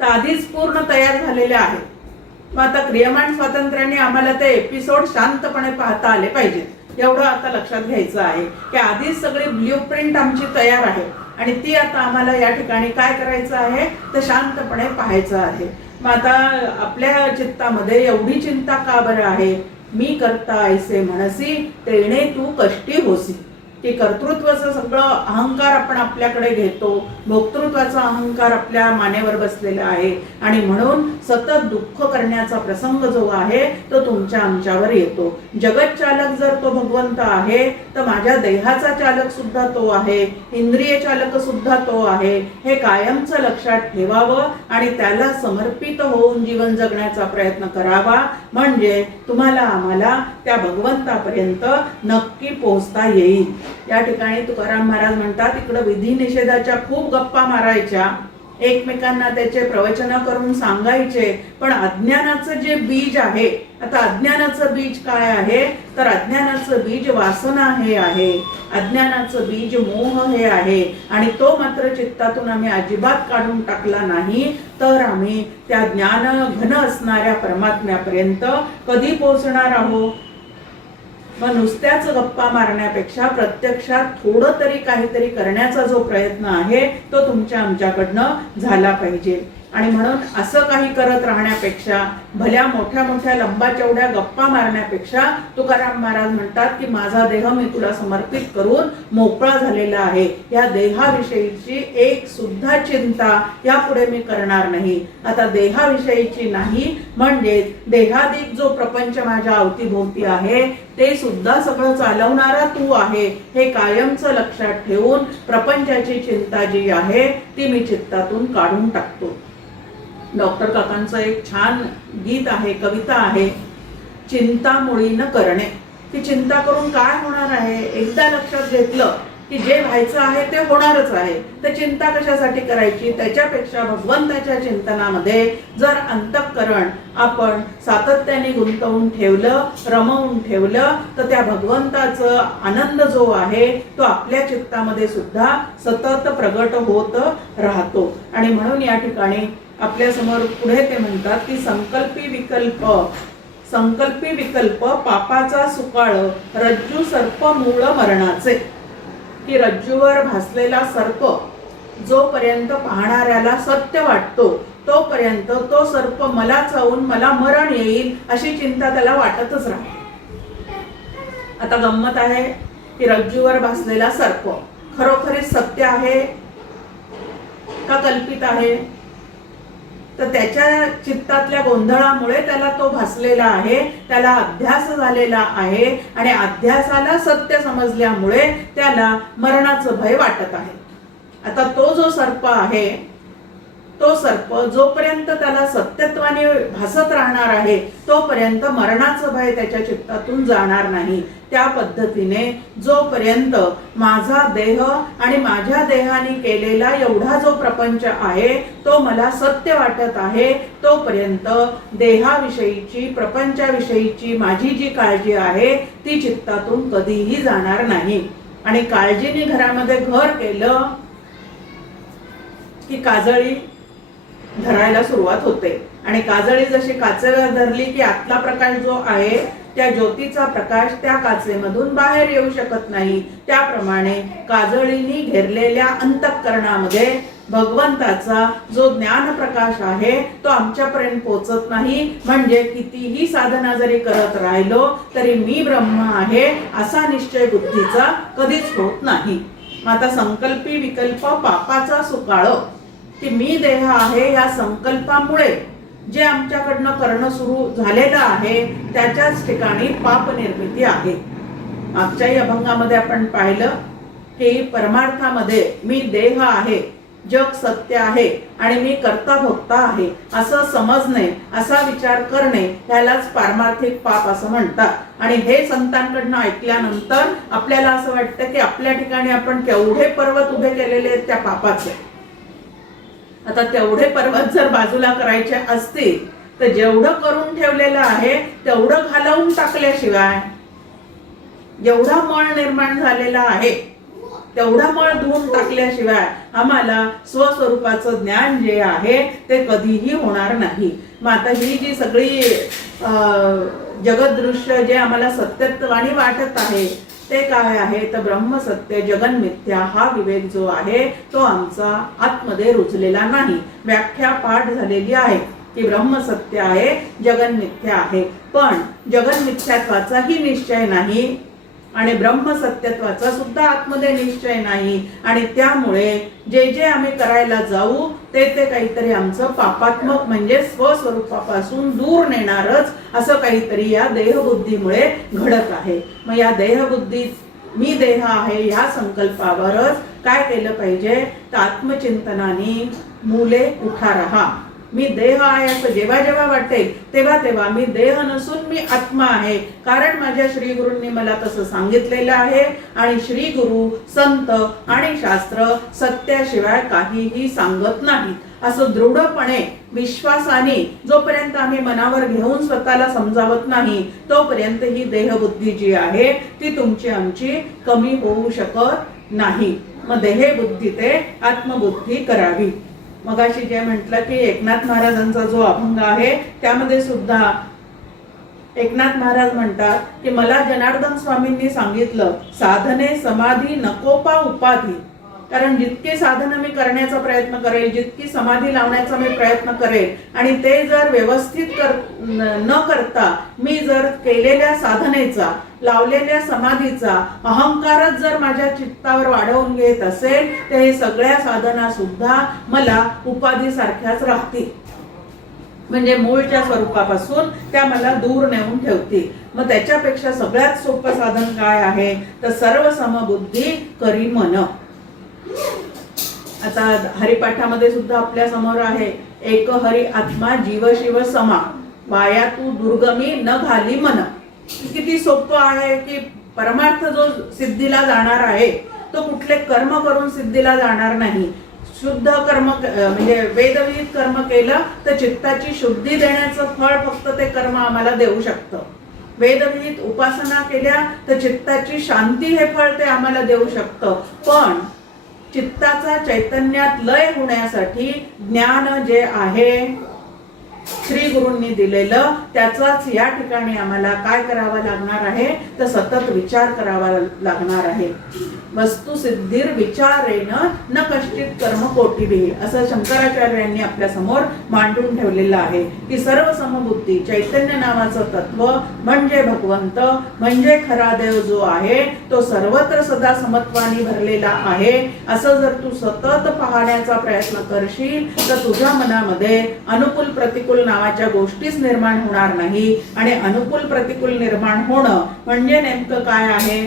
तर आधीच पूर्ण तयार झालेले आहेत. मग आता क्रियमाण स्वातंत्र्याने आम्हाला ते एपिसोड शांतपणे पाहता आले पाहिजेत, एवढं आता लक्षात घ्यायचं आहे की आधीच सगळी ब्ल्यूप्रिंट आमची तयार आहे आणि ती आता आम्हाला या ठिकाणी काय करायचं आहे तर शांतपणे पाहायचं आहे. मग आता आपल्या चित्तामध्ये एवढी चिंता का बरं आहे? मी करता ऐसे म्हणसी तेणे तू कष्टी होसी, की कर्तृत्वाचं सगळं अहंकार आपण आपल्याकडे घेतो, भोक्तृत्वाचा अहंकार आपल्या मानेवर बसलेला आहे आणि म्हणून सतत दुःख करण्याचा प्रसंग जो आहे तो तुमच्या आमच्यावर येतो. जगत चालक जर तो भगवंत आहे तर माझ्या देहाचा चालक सुद्धा तो आहे, इंद्रिय चालक सुद्धा तो आहे, हे कायमचं लक्षात ठेवावं आणि त्याला समर्पित होऊन जीवन जगण्याचा प्रयत्न करावा. म्हणजे तुम्हाला आम्हाला त्या भगवंतापर्यंत नक्की पोहोचता येईल. या ठिकाणी तुकाराम महाराज म्हणतात, इकडं विधी निषेधाच्या खूप गप्पा मारायच्या, एकमेकांना त्याचे प्रवचन करून सांगायचे, पण अज्ञानाचं जे बीज आहे, आता अज्ञानाचं बीज काय आहे तर अज्ञानाचं बीज वासना हे आहे, अज्ञानाचं बीज मोह हे आहे आणि तो मात्र चित्तातून आम्ही अजिबात काढून टाकला नाही तर आम्ही त्या ज्ञान घन असणाऱ्या परमात्म्यापर्यंत कधी पोहोचणार आहोत? मग नुसत्याच गप्पा मारण्यापेक्षा प्रत्यक्षात थोडं तरी काहीतरी करण्याचा जो प्रयत्न आहे तो तुमच्या आमच्याकडनं झाला पाहिजे. आणि म्हणून असं काही करत राहण्यापेक्षा, भल्या मोठ्या मोठ्या लंबा चौड्या गप्पा मारण्यापेक्षा तुकाराम महाराज म्हणतात की माझा देह मी तुला समर्पित करून मोकळा झालेला आहे, या देहाविषयीची एक सुद्धा चिंता यापुढे मी करणार नाही. आता देहाविषयीची नाही म्हणजे देहाधिक जो प्रपंच माझ्या अवतीभोवती आहे ते सुद्धा सगळं चालवणारा तू आहे, हे कायमचं लक्षात ठेवून प्रपंचाची चिंता जी आहे ती मी चित्तातून काढून टाकतो. डॉक्टर काकांचं एक छान गीत आहे, कविता आहे, चिंतामुळी न करणे. की चिंता करून काय होणार आहे? एकदा लक्षात घेतलं की जे व्हायचं आहे ते होणारच आहे, तर चिंता कशासाठी करायची? त्याच्यापेक्षा भगवंताच्या चिंतनामध्ये जर अंतःकरण आपण सातत्याने गुंतवून ठेवलं, रमवून ठेवलं, तर त्या भगवंताचं आनंद जो आहे तो आपल्या चित्तामध्ये सुद्धा सतत प्रगट होत राहतो. आणि म्हणून या ठिकाणी आपल्या समोर पुढे ते म्हणतात की संकल्पी विकल्प पापाचा सुकाळ, रज्जू सर्प मूळ मरणाचे. की रज्जूवर भासलेला सर्प जोपर्यंत पाहणाऱ्याला सत्य वाटतो तोपर्यंत तो सर्प मला चावून मला मरण येईल अशी चिंता त्याला वाटतच राहते. आता गंमत आहे की रज्जूवर भासलेला सर्प खरोखरीच सत्य आहे का कल्पित आहे? तर त्याच्या चित्तातल्या गोंधळामुळे त्याला तो भासलेला आहे, त्याला अध्यास झालेला आहे आणि अध्यासाला सत्य समजल्यामुळे त्याला मरणाचं भय वाटत आहे. आता तो जो सर्प आहे तो सर्प जोपर्यंत त्याला सत्यत्वाने भासत राहणार आहे तोपर्यंत मरणाचं भय त्याच्या चित्तातून जाणार नाही. त्या पद्धतीने जोपर्यंत माझा देह आणि माझ्या देहाने केलेला एवढा जो प्रपंच आहे तो मला सत्य वाटत आहे तोपर्यंत देहाविषयीची प्रपंचाविषयीची माझी जी काळजी आहे ती चित्तातून कधीही जाणार नाही. आणि काळजीने घरामध्ये घर केलं की काजळी धरायला सुरुवात होते. आणि काजळी जशी काचेला धरली की आतला प्रकाश जो आहे त्या ज्योतीचा प्रकाश त्या काचेमधून बाहेर येऊ शकत नाही. त्याप्रमाणे काजळीने घेरलेल्या अंतःकरणामध्ये भगवंताचा जो ज्ञान प्रकाश आहे तो आमच्यापर्यंत पोहोचत नाही. म्हणजे कितीही साधना जरी करत राहिलो तरी मी ब्रह्म आहे असा निश्चय बुद्धीचा कधीच होत नाही. मग आता संकल्पी विकल्प पापाचा सुकाळ की मी देह आहे या संकल्पामुळे जे आमच्याकडनं करणं सुरू झालेलं आहे त्याच्याच ठिकाणी पाप निर्मिती आहे. मागच्याही अभंगामध्ये आपण पाहिलं की परमार्थामध्ये मी देह आहे, जग सत्य आहे आणि मी कर्ता भोक्ता आहे असं समजणे, असा विचार करणे ह्यालाच पारमार्थिक पाप असं म्हणतात. आणि हे संतांकडनं ऐकल्यानंतर आपल्याला असं वाटतं की आपल्या ठिकाणी आपण केवढे पर्वत उभे केलेले आहेत त्या पापाचे. आता तेवढे पर्वत जर बाजूला करायचे असतील तर जेवढं करून ठेवलेलं आहे तेवढं घालवून टाकल्याशिवाय, जेवढा मळ निर्माण झालेला आहे तेवढा मळ धुवून टाकल्याशिवाय आम्हाला स्वस्वरूपाचं ज्ञान जे आहे ते कधीही होणार नाही. मग आता ही जी सगळी जगदृश्य जे आम्हाला सत्यत्वाने वाटत आहे ते काय आहे तर ब्रह्मसत्य जगन मिथ्या हा विवेक जो आहे तो आमचा आतमध्ये रुजलेला नाही. व्याख्या पाठ झालेली आहे की ब्रह्मसत्य आहे जगन मिथ्या आहे, पण जगन मिथ्यात्वाचाही निश्चय नाही आणि ब्रह्मसत्यत्वाचा सुद्धा आतमध्ये निश्चय नाही. आणि त्यामुळे जे जे आम्ही करायला जाऊ ते काहीतरी आमचं पापात्मक म्हणजे स्वस्वरूपापासून दूर नेणारच असं काहीतरी या देहबुद्धीमुळे घडत आहे. मग या देहबुद्धी मी देह आहे या संकल्पावरच काय केलं पाहिजे तर आत्मचिंतनाने मुले उठा रहा. मी देह आहे असं जेव्हा जेव्हा वाटेल तेव्हा तेव्हा मी देह नसून मी आत्मा आहे, कारण माझ्या श्री गुरूंनी मला तसं सांगितलेलं आहे. आणि श्री गुरु संत आणि शास्त्र सत्याशिवाय काहीही सांगत नाही असं दृढपणे विश्वासाने जोपर्यंत आम्ही मनावर घेऊन स्वतःला समजावत नाही तोपर्यंत ही देहबुद्धी जी आहे ती तुमची आमची कमी होऊ शकत नाही. मग देहबुद्धी ते आत्मबुद्धी करावी. मगाशी जे म्हटलं की एकनाथ महाराजांचा जो अभंग आहे त्यामध्ये सुद्धा एकनाथ महाराज म्हणतात की मला जनार्दन स्वामींनी सांगितलं साधने समाधी नकोपा उपाधी. कारण जितके साधन मी करण्याचा प्रयत्न करेल, जितकी समाधी लावण्याचा मी प्रयत्न करेल आणि ते जर व्यवस्थित न करता मी जर केलेल्या साधनेचा लावलेल्या समाधीचा अहंकारच जर माझ्या चित्तावर वाढवून घेत असेल तर हे सगळ्या साधना सुद्धा मला उपाधी सारख्याच राहतील. म्हणजे मूळच्या स्वरूपापासून त्या मला दूर नेऊन ठेवतील. मग त्याच्यापेक्षा सगळ्यात सोपं साधन काय आहे तर सर्व समबुद्धी करी मन. आता हरिपाठामध्ये सुद्धा आपल्या समोर आहे एक हरी आत्मा जीव शिव समा वाया तू दुर्गमी न घाली मन. किती सोपं आहे की परमार्थ जो सिद्धीला जाणार आहे तो कुठले कर्म करून सिद्धीला जाणार नाही. शुद्ध कर्म म्हणजे वेदविहित कर्म केलं तर चित्ताची शुद्धी देण्याचं फळ फक्त ते कर्म आम्हाला देऊ शकतं. वेदविहित उपासना केल्या तर चित्ताची शांती हे फळ ते आम्हाला देऊ शकतं. पण चित्ताचा चैतन्यात लय होण्यासाठी ज्ञान जे आहे श्री गुरूंनी दिलेलं त्याचाच या ठिकाणी आम्हाला काय करावं लागणार आहे तर सतत विचार करावा लागणार आहे. वस्तुसिद्धीर विचारेन न कष्टित कर्म कोटिभी असं शंकराचार्यांनी आपल्या समोर मांडून ठेवलेलं आहे की सर्व समबुद्धी चैतन्य नावाचं तत्व म्हणजे भगवंत म्हणजे खरा देव जो आहे तो सर्वत्र सदा समत्वानी भरलेला आहे असं जर तू सतत पाहण्याचा प्रयत्न करशील तर तुझ्या मनामध्ये अनुकूल प्रतिकूल नावाच्या गोष्टीच निर्माण होणार नाही. आणि अनुकूल प्रतिकूल निर्माण होणं म्हणजे नेमकं काय आहे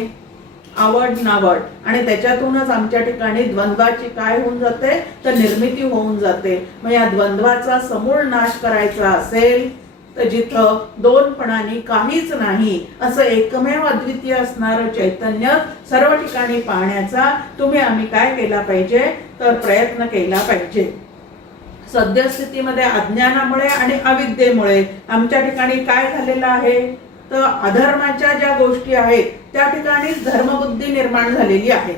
आवड नावड आणि त्याच्यातूनच आमच्या ठिकाणी द्वंद्वाची काय होऊन जाते तर निर्मिती होऊन जाते. मग या द्वंद्वाचा समूळ नाश करायचा असेल तर जिथं दोनपणाने काहीच नाही असं एकमेव अद्वितीय असणारं चैतन्य सर्व ठिकाणी पाहण्याचा तुम्ही आम्ही काय केला पाहिजे तर प्रयत्न केला पाहिजे. सद्यस्थितीमध्ये अज्ञानामुळे आणि अविद्येमुळे आमच्या ठिकाणी काय झालेलं आहे तर अधर्माच्या ज्या गोष्टी आहेत त्या ठिकाणी धर्मबुद्धी निर्माण झालेली आहे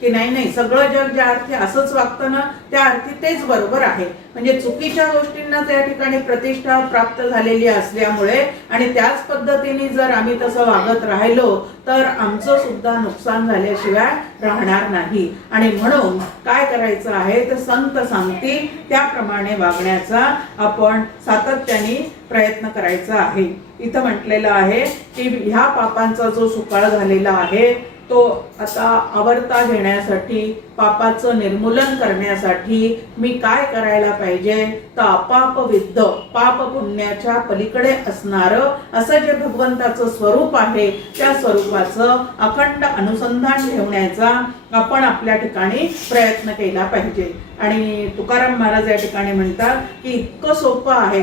की नाही सगळं जग ज्या अर्थी असंच वागतं ना त्या अर्थी तेच बरोबर आहे. म्हणजे चुकीच्या गोष्टींना त्या ठिकाणी प्रतिष्ठा प्राप्त झालेली असल्यामुळे आणि त्याच पद्धतीने जर आम्ही तसं वागत राहिलो तर आमचं सुद्धा नुकसान झाल्याशिवाय राहणार नाही. आणि म्हणून काय करायचं आहे तर संत सांगतील त्याप्रमाणे वागण्याचा आपण सातत्याने प्रयत्न करायचा आहे. इथं म्हटलेलं आहे की ह्या पापांचा जो सुकाळ झालेला आहे तो आता आवर्ता घेण्यासाठी पापाचं निर्मूलन करण्यासाठी मी काय करायला पाहिजे तर आपाप विद्ध पाप पुण्याच्या पलीकडे असणारं असं जे भगवंताचं स्वरूप आहे त्या स्वरूपाचं अखंड अनुसंधान ठेवण्याचा आपण आपल्या ठिकाणी प्रयत्न केला पाहिजे. आणि तुकाराम महाराज या ठिकाणी म्हणतात की इतकं सोपं आहे.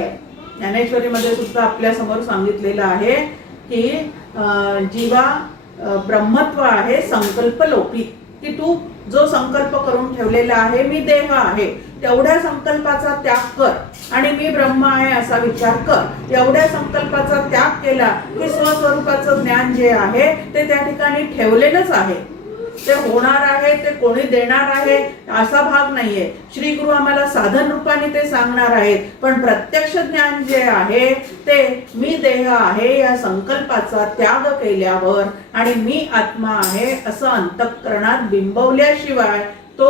ज्ञानेश्वरीमध्ये सुद्धा आपल्या समोर सांगितलेलं आहे की जीवा ब्रह्मत्व आहे संकल्प लोपी, की तू जो संकल्प करून ठेवलेला आहे मी देह आहे तेवढ्या संकल्पाचा त्याग कर आणि मी ब्रह्म आहे असा विचार कर. एवढ्या संकल्पाचा त्याग केला की स्वस्वरूपाचं ज्ञान जे आहे ते त्या ठिकाणी ठेवलेलंच आहे. ते होणार आहे ते कोणी देणार आहे असा भाग नाहीये. श्री गुरु आम्हाला साधन रूपाने ते सांगणार आहेत पण प्रत्यक्ष ज्ञान जे आहे ते मी देह आहे या संकल्पाचा त्याग केल्यावर आणि मी आत्मा आहे असं अंतःकरणात बिंबवल्याशिवाय तो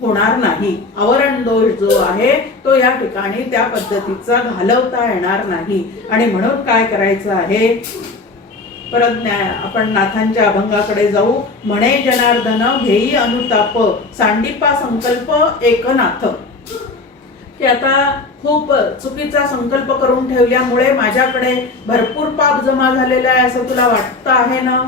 होणार नाही. आवरण दोष जो आहे तो या ठिकाणी त्या पद्धतीचा घालवता येणार नाही. आणि म्हणून काय करायचं आहे परत आपण नाथांच्या अभंगाकडे जाऊ. म्हणे जनार्दन घेई अनुताप सांडीपा संकल्प एकनाथ, की आता खूप चुकीचा संकल्प करून ठेवल्यामुळे माझ्याकडे भरपूर पाप जमा झालेला आहे असं तुला वाटतं आहे ना,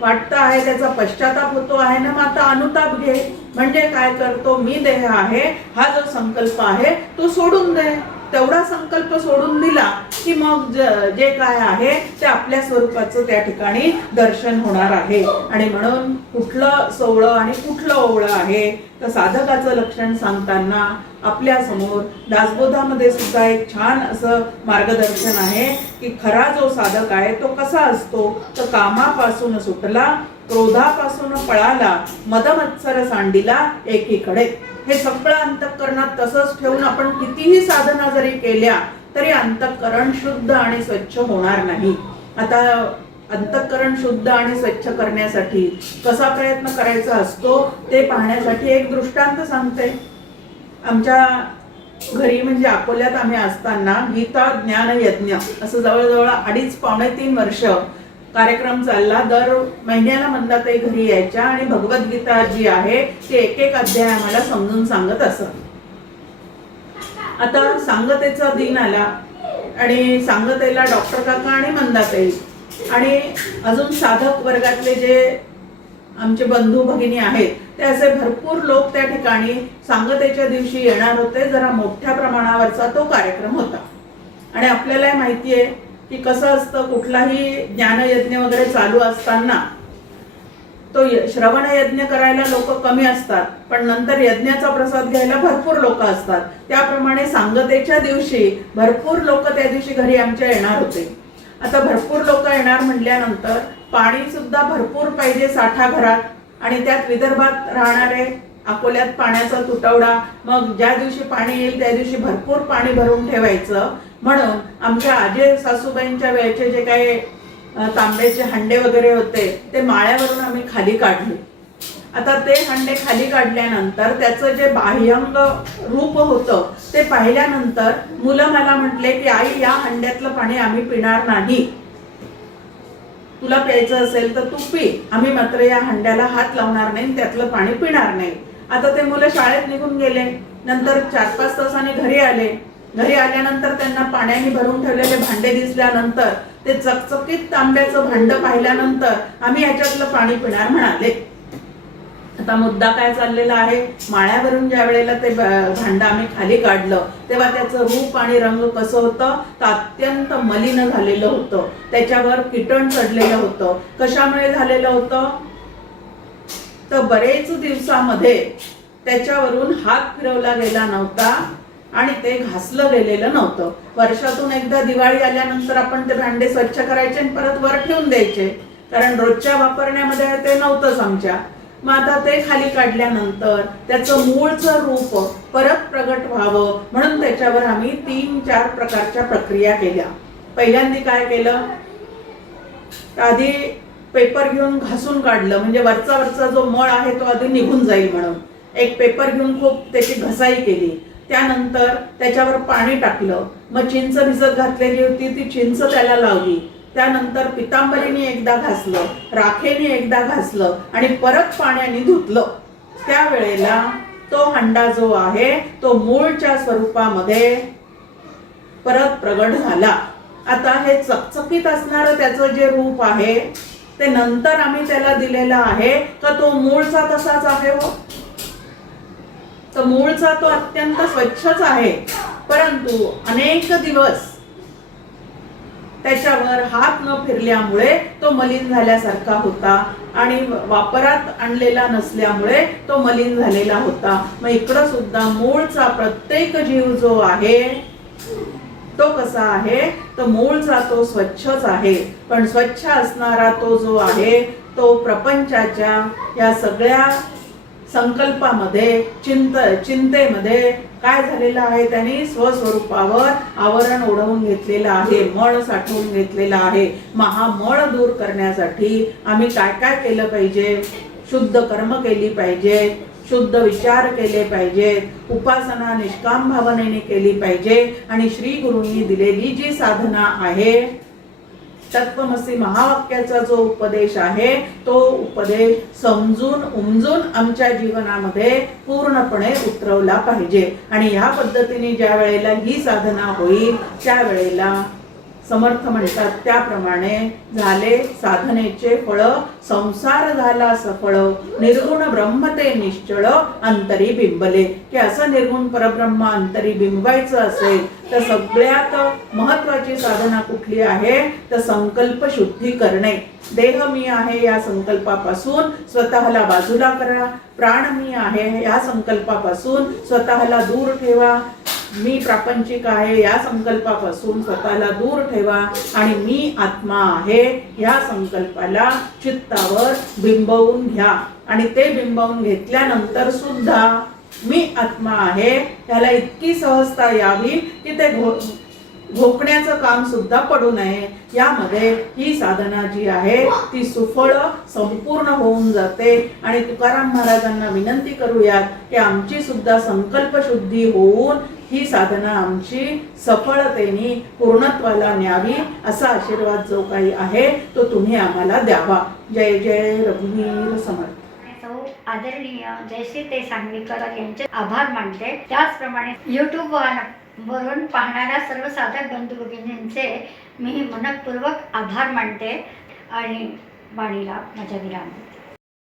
वाटतं आहे त्याचा पश्चाताप होतो आहे ना. मग आता अनुताप घे. म्हणजे काय करतो मी देह आहे हा जो संकल्प आहे तो सोडून दे. तेवढा संकल्प सोडून दिला की मग जे काय आहे ते आपल्या स्वरूपाचं त्या ठिकाणी दर्शन होणार आहे. आणि म्हणून कुठलं सोवळं आणि कुठलं ओवळं आहे तर साधकाचं लक्षण सांगताना आपल्या समोर दासबोधामध्ये सुद्धा एक छान असं मार्गदर्शन आहे की खरा जो साधक आहे तो कसा असतो तर कामापासून सुटला क्रोधापासून पळाला मदमत्सर सांडिला एकीकडे. हे सगळं अंतःकरणात तसंच ठेवून आपण कितीही साधना जरी केल्या तरी अंतःकरण शुद्ध आणि स्वच्छ होणार नाही. आता अंतःकरण शुद्ध आणि स्वच्छ करण्यासाठी कसा प्रयत्न करायचा असतो ते पाहण्यासाठी एक दृष्टांत सांगते. आमच्या घरी म्हणजे अकोल्यात आम्ही असताना गीता ज्ञान यज्ञ असं जवळजवळ 2.5-3 वर्ष कार्यक्रम चालला. दर महिन्याला मंदाताई घरी यायच्या आणि भगवद्गीता जी आहे ती एक अध्याय आम्हाला समजून सांगत असत. आता सांगतेचा दिन आला आणि सांगतेला डॉक्टर काका आणि मंदाताई आणि अजून साधक वर्गातले जे आमचे बंधू भगिनी आहेत ते असे भरपूर लोक त्या ठिकाणी सांगतेच्या दिवशी येणार होते. जरा मोठ्या प्रमाणावरचा तो कार्यक्रम होता. आणि आपल्याला माहिती आहे की कसं असतं कुठलाही ज्ञानयज्ञ वगैरे चालू असताना तो श्रवण यज्ञ करायला लोक कमी असतात पण नंतर यज्ञाचा प्रसाद घ्यायला भरपूर लोक असतात. त्याप्रमाणे सांगतेच्या दिवशी भरपूर लोक त्या दिवशी घरी आमच्या येणार होते. आता भरपूर लोक येणार म्हटल्यानंतर पाणी सुद्धा भरपूर पाहिजे साठा घरात आणि त्यात विदर्भात राहणारे अकोल्यात पाण्याचा तुटवडा. मग ज्या दिवशी पाणी येईल त्या दिवशी भरपूर पाणी भरून ठेवायचं म्हणून आमच्या आजी सासूबाईंच्या वेळेचे जे काही तांब्याचे हंडे वगैरे होते ते माळ्यावरून आम्ही खाली काढले. आता ते हंडे खाली काढल्यानंतर त्याचं जे बाह्यंग रूप होतं ते पाहिल्यानंतर मुलं मला म्हटले की आई या हंड्यातलं पाणी आम्ही पिणार नाही, तुला प्यायचं असेल तर तू पी, आम्ही मात्र या हंड्याला हात लावणार नाही त्यातलं पाणी पिणार नाही. आता ते मुलं शाळेत निघून गेले. नंतर 4-5 तासांनी घरी आले. घरी आल्यानंतर त्यांना पाण्याने भरून ठेवलेले भांडे दिसल्यानंतर ते चकचकीत तांब्याचं भांड पाहिल्यानंतर आम्ही ह्याच्यातलं पाणी पिणार म्हणाले. आता मुद्दा काय चाललेला आहे, माळ्यावरून ज्या वेळेला ते भांड आम्ही खाली काढलं तेव्हा त्याचं रूप आणि रंग कसं होतं, तर अत्यंत मलिन झालेलं होतं. त्याच्यावर कीटण चढलेलं होतं. कशामुळे झालेलं होतं, तर बरेच दिवसामध्ये त्याच्यावरून हात फिरवला गेला नव्हता आणि ते घासलं गेलेलं नव्हतं. वर्षातून एकदा दिवाळी आल्यानंतर आपण ते भांडे स्वच्छ करायचे आणि परत वर ठेवून द्यायचे, कारण रोजच्या वापरण्यामध्ये ते नव्हतंच आमच्या. मग आता ते खाली काढल्यानंतर त्याचं मूळचं रूप परत प्रगट व्हावं म्हणून त्याच्यावर आम्ही 3-4 प्रकारच्या प्रक्रिया केल्या. पहिल्यांदा काय केलं, आधी पेपर घेऊन घासून काढलं, म्हणजे वरचा जो मळ आहे तो आधी निघून जाईल म्हणून एक पेपर घेऊन खूप त्याची घसाई केली. त्यानंतर त्याच्यावर पाणी टाकलं, मग चिंच भिजत घातलेली होती ती चिंच त्याला लावली. त्यानंतर पितांबरीने एकदा घासलं, राखेने एकदा घासलं आणि परत पाण्याने धुतलं. त्यावेळेला तो हंडा जो आहे तो मूळच्या स्वरूपामध्ये परत प्रगट झाला. आता हे चकचकीत असणारं त्याचं जे रूप आहे ते नंतर आम्ही त्याला दिलेलं आहे का तो मूळचा तसाच आहे हो, तर मूळचा तो अत्यंत स्वच्छच आहे, परंतु अनेक दिवस त्याच्यावर हात न फिरल्यामुळे तो मलिन झाल्यासारखा होता आणि वापरात आणलेला नसल्यामुळे तो मलिन झालेला होता. मग इकडं सुद्धा मूळचा प्रत्येक जीव जो आहे तो कसा आहे, तर मूळचा तो स्वच्छच आहे, पण स्वच्छ असणारा तो जो आहे तो प्रपंचाच्या या सगळ्या संकल्पामध्ये चिंतेमध्ये काय झालेलं आहे, त्यांनी स्वस्वरूपावर आवरण ओढवून घेतलेलं आहे, मळ साठवून घेतलेला आहे. मग मळ दूर करण्यासाठी आम्ही काय काय केलं पाहिजे, शुद्ध कर्म केली पाहिजे, शुद्ध विचार केले पाहिजेत, उपासना निष्काम भावनेने केली पाहिजे आणि श्री गुरूंनी दिलेली जी साधना आहे तत्वमसी महावाक्याचा जो उपदेश आहे तो उपदेश समजून उमजून आमच्या जीवनामध्ये पूर्णपणे उतरवला पाहिजे. आणि ह्या पद्धतीने ज्या वेळेला ही साधना होईल त्यावेळेला समर्थ म्हणतात त्याप्रमाणे झाले साधनेचे फळ, संसार झाला सफळ, निर्गुण ब्रह्म ते निश्चळ अंतरी बिंबले. की असं निर्गुण परब्रह्म अंतरी बिंबायचं असेल तर सगळ्यात महत्वाची साधना कुठली आहे, तर संकल्प शुद्धी करणे. देह मी आहे या संकल्पापासून स्वतःला बाजूला करा, प्राण मी आहे या संकल्पापासून स्वतःला दूर ठेवा, मी प्रापंचिक आहे या संकल्पापासून स्वतःला दूर ठेवा आणि मी आत्मा आहे या संकल्पाला चित्तावर बिंबवून घ्या. आणि ते बिंबवून घेतल्यानंतर सुद्धा मी आत्मा आहे त्याला इतकी सहजता यावी की ते घोकण्याचं काम सुद्धा पडू नये. यामध्ये ही साधना जी आहे ती सुफळ संपूर्ण होऊन जाते. आणि तुकाराम महाराजांना विनंती करूयात की आमची सुद्धा संकल्प शुद्धी होऊन ही साधना आमची सफळतेने पूर्णत्वाला न्यावी, असा आशीर्वाद जो काही आहे तो तुम्ही आम्हाला द्यावा. जय जय रघुवीर समर्थ. आदरणीय जयश्री सांगलीकर यांचे आभार मानते. त्याचप्रमाणे YouTube वरून पाहणाऱ्या सर्व साधक बंधू भगिनींचे मी मनपूर्वक आभार मानते आणि वाणीला माझ्या विराम.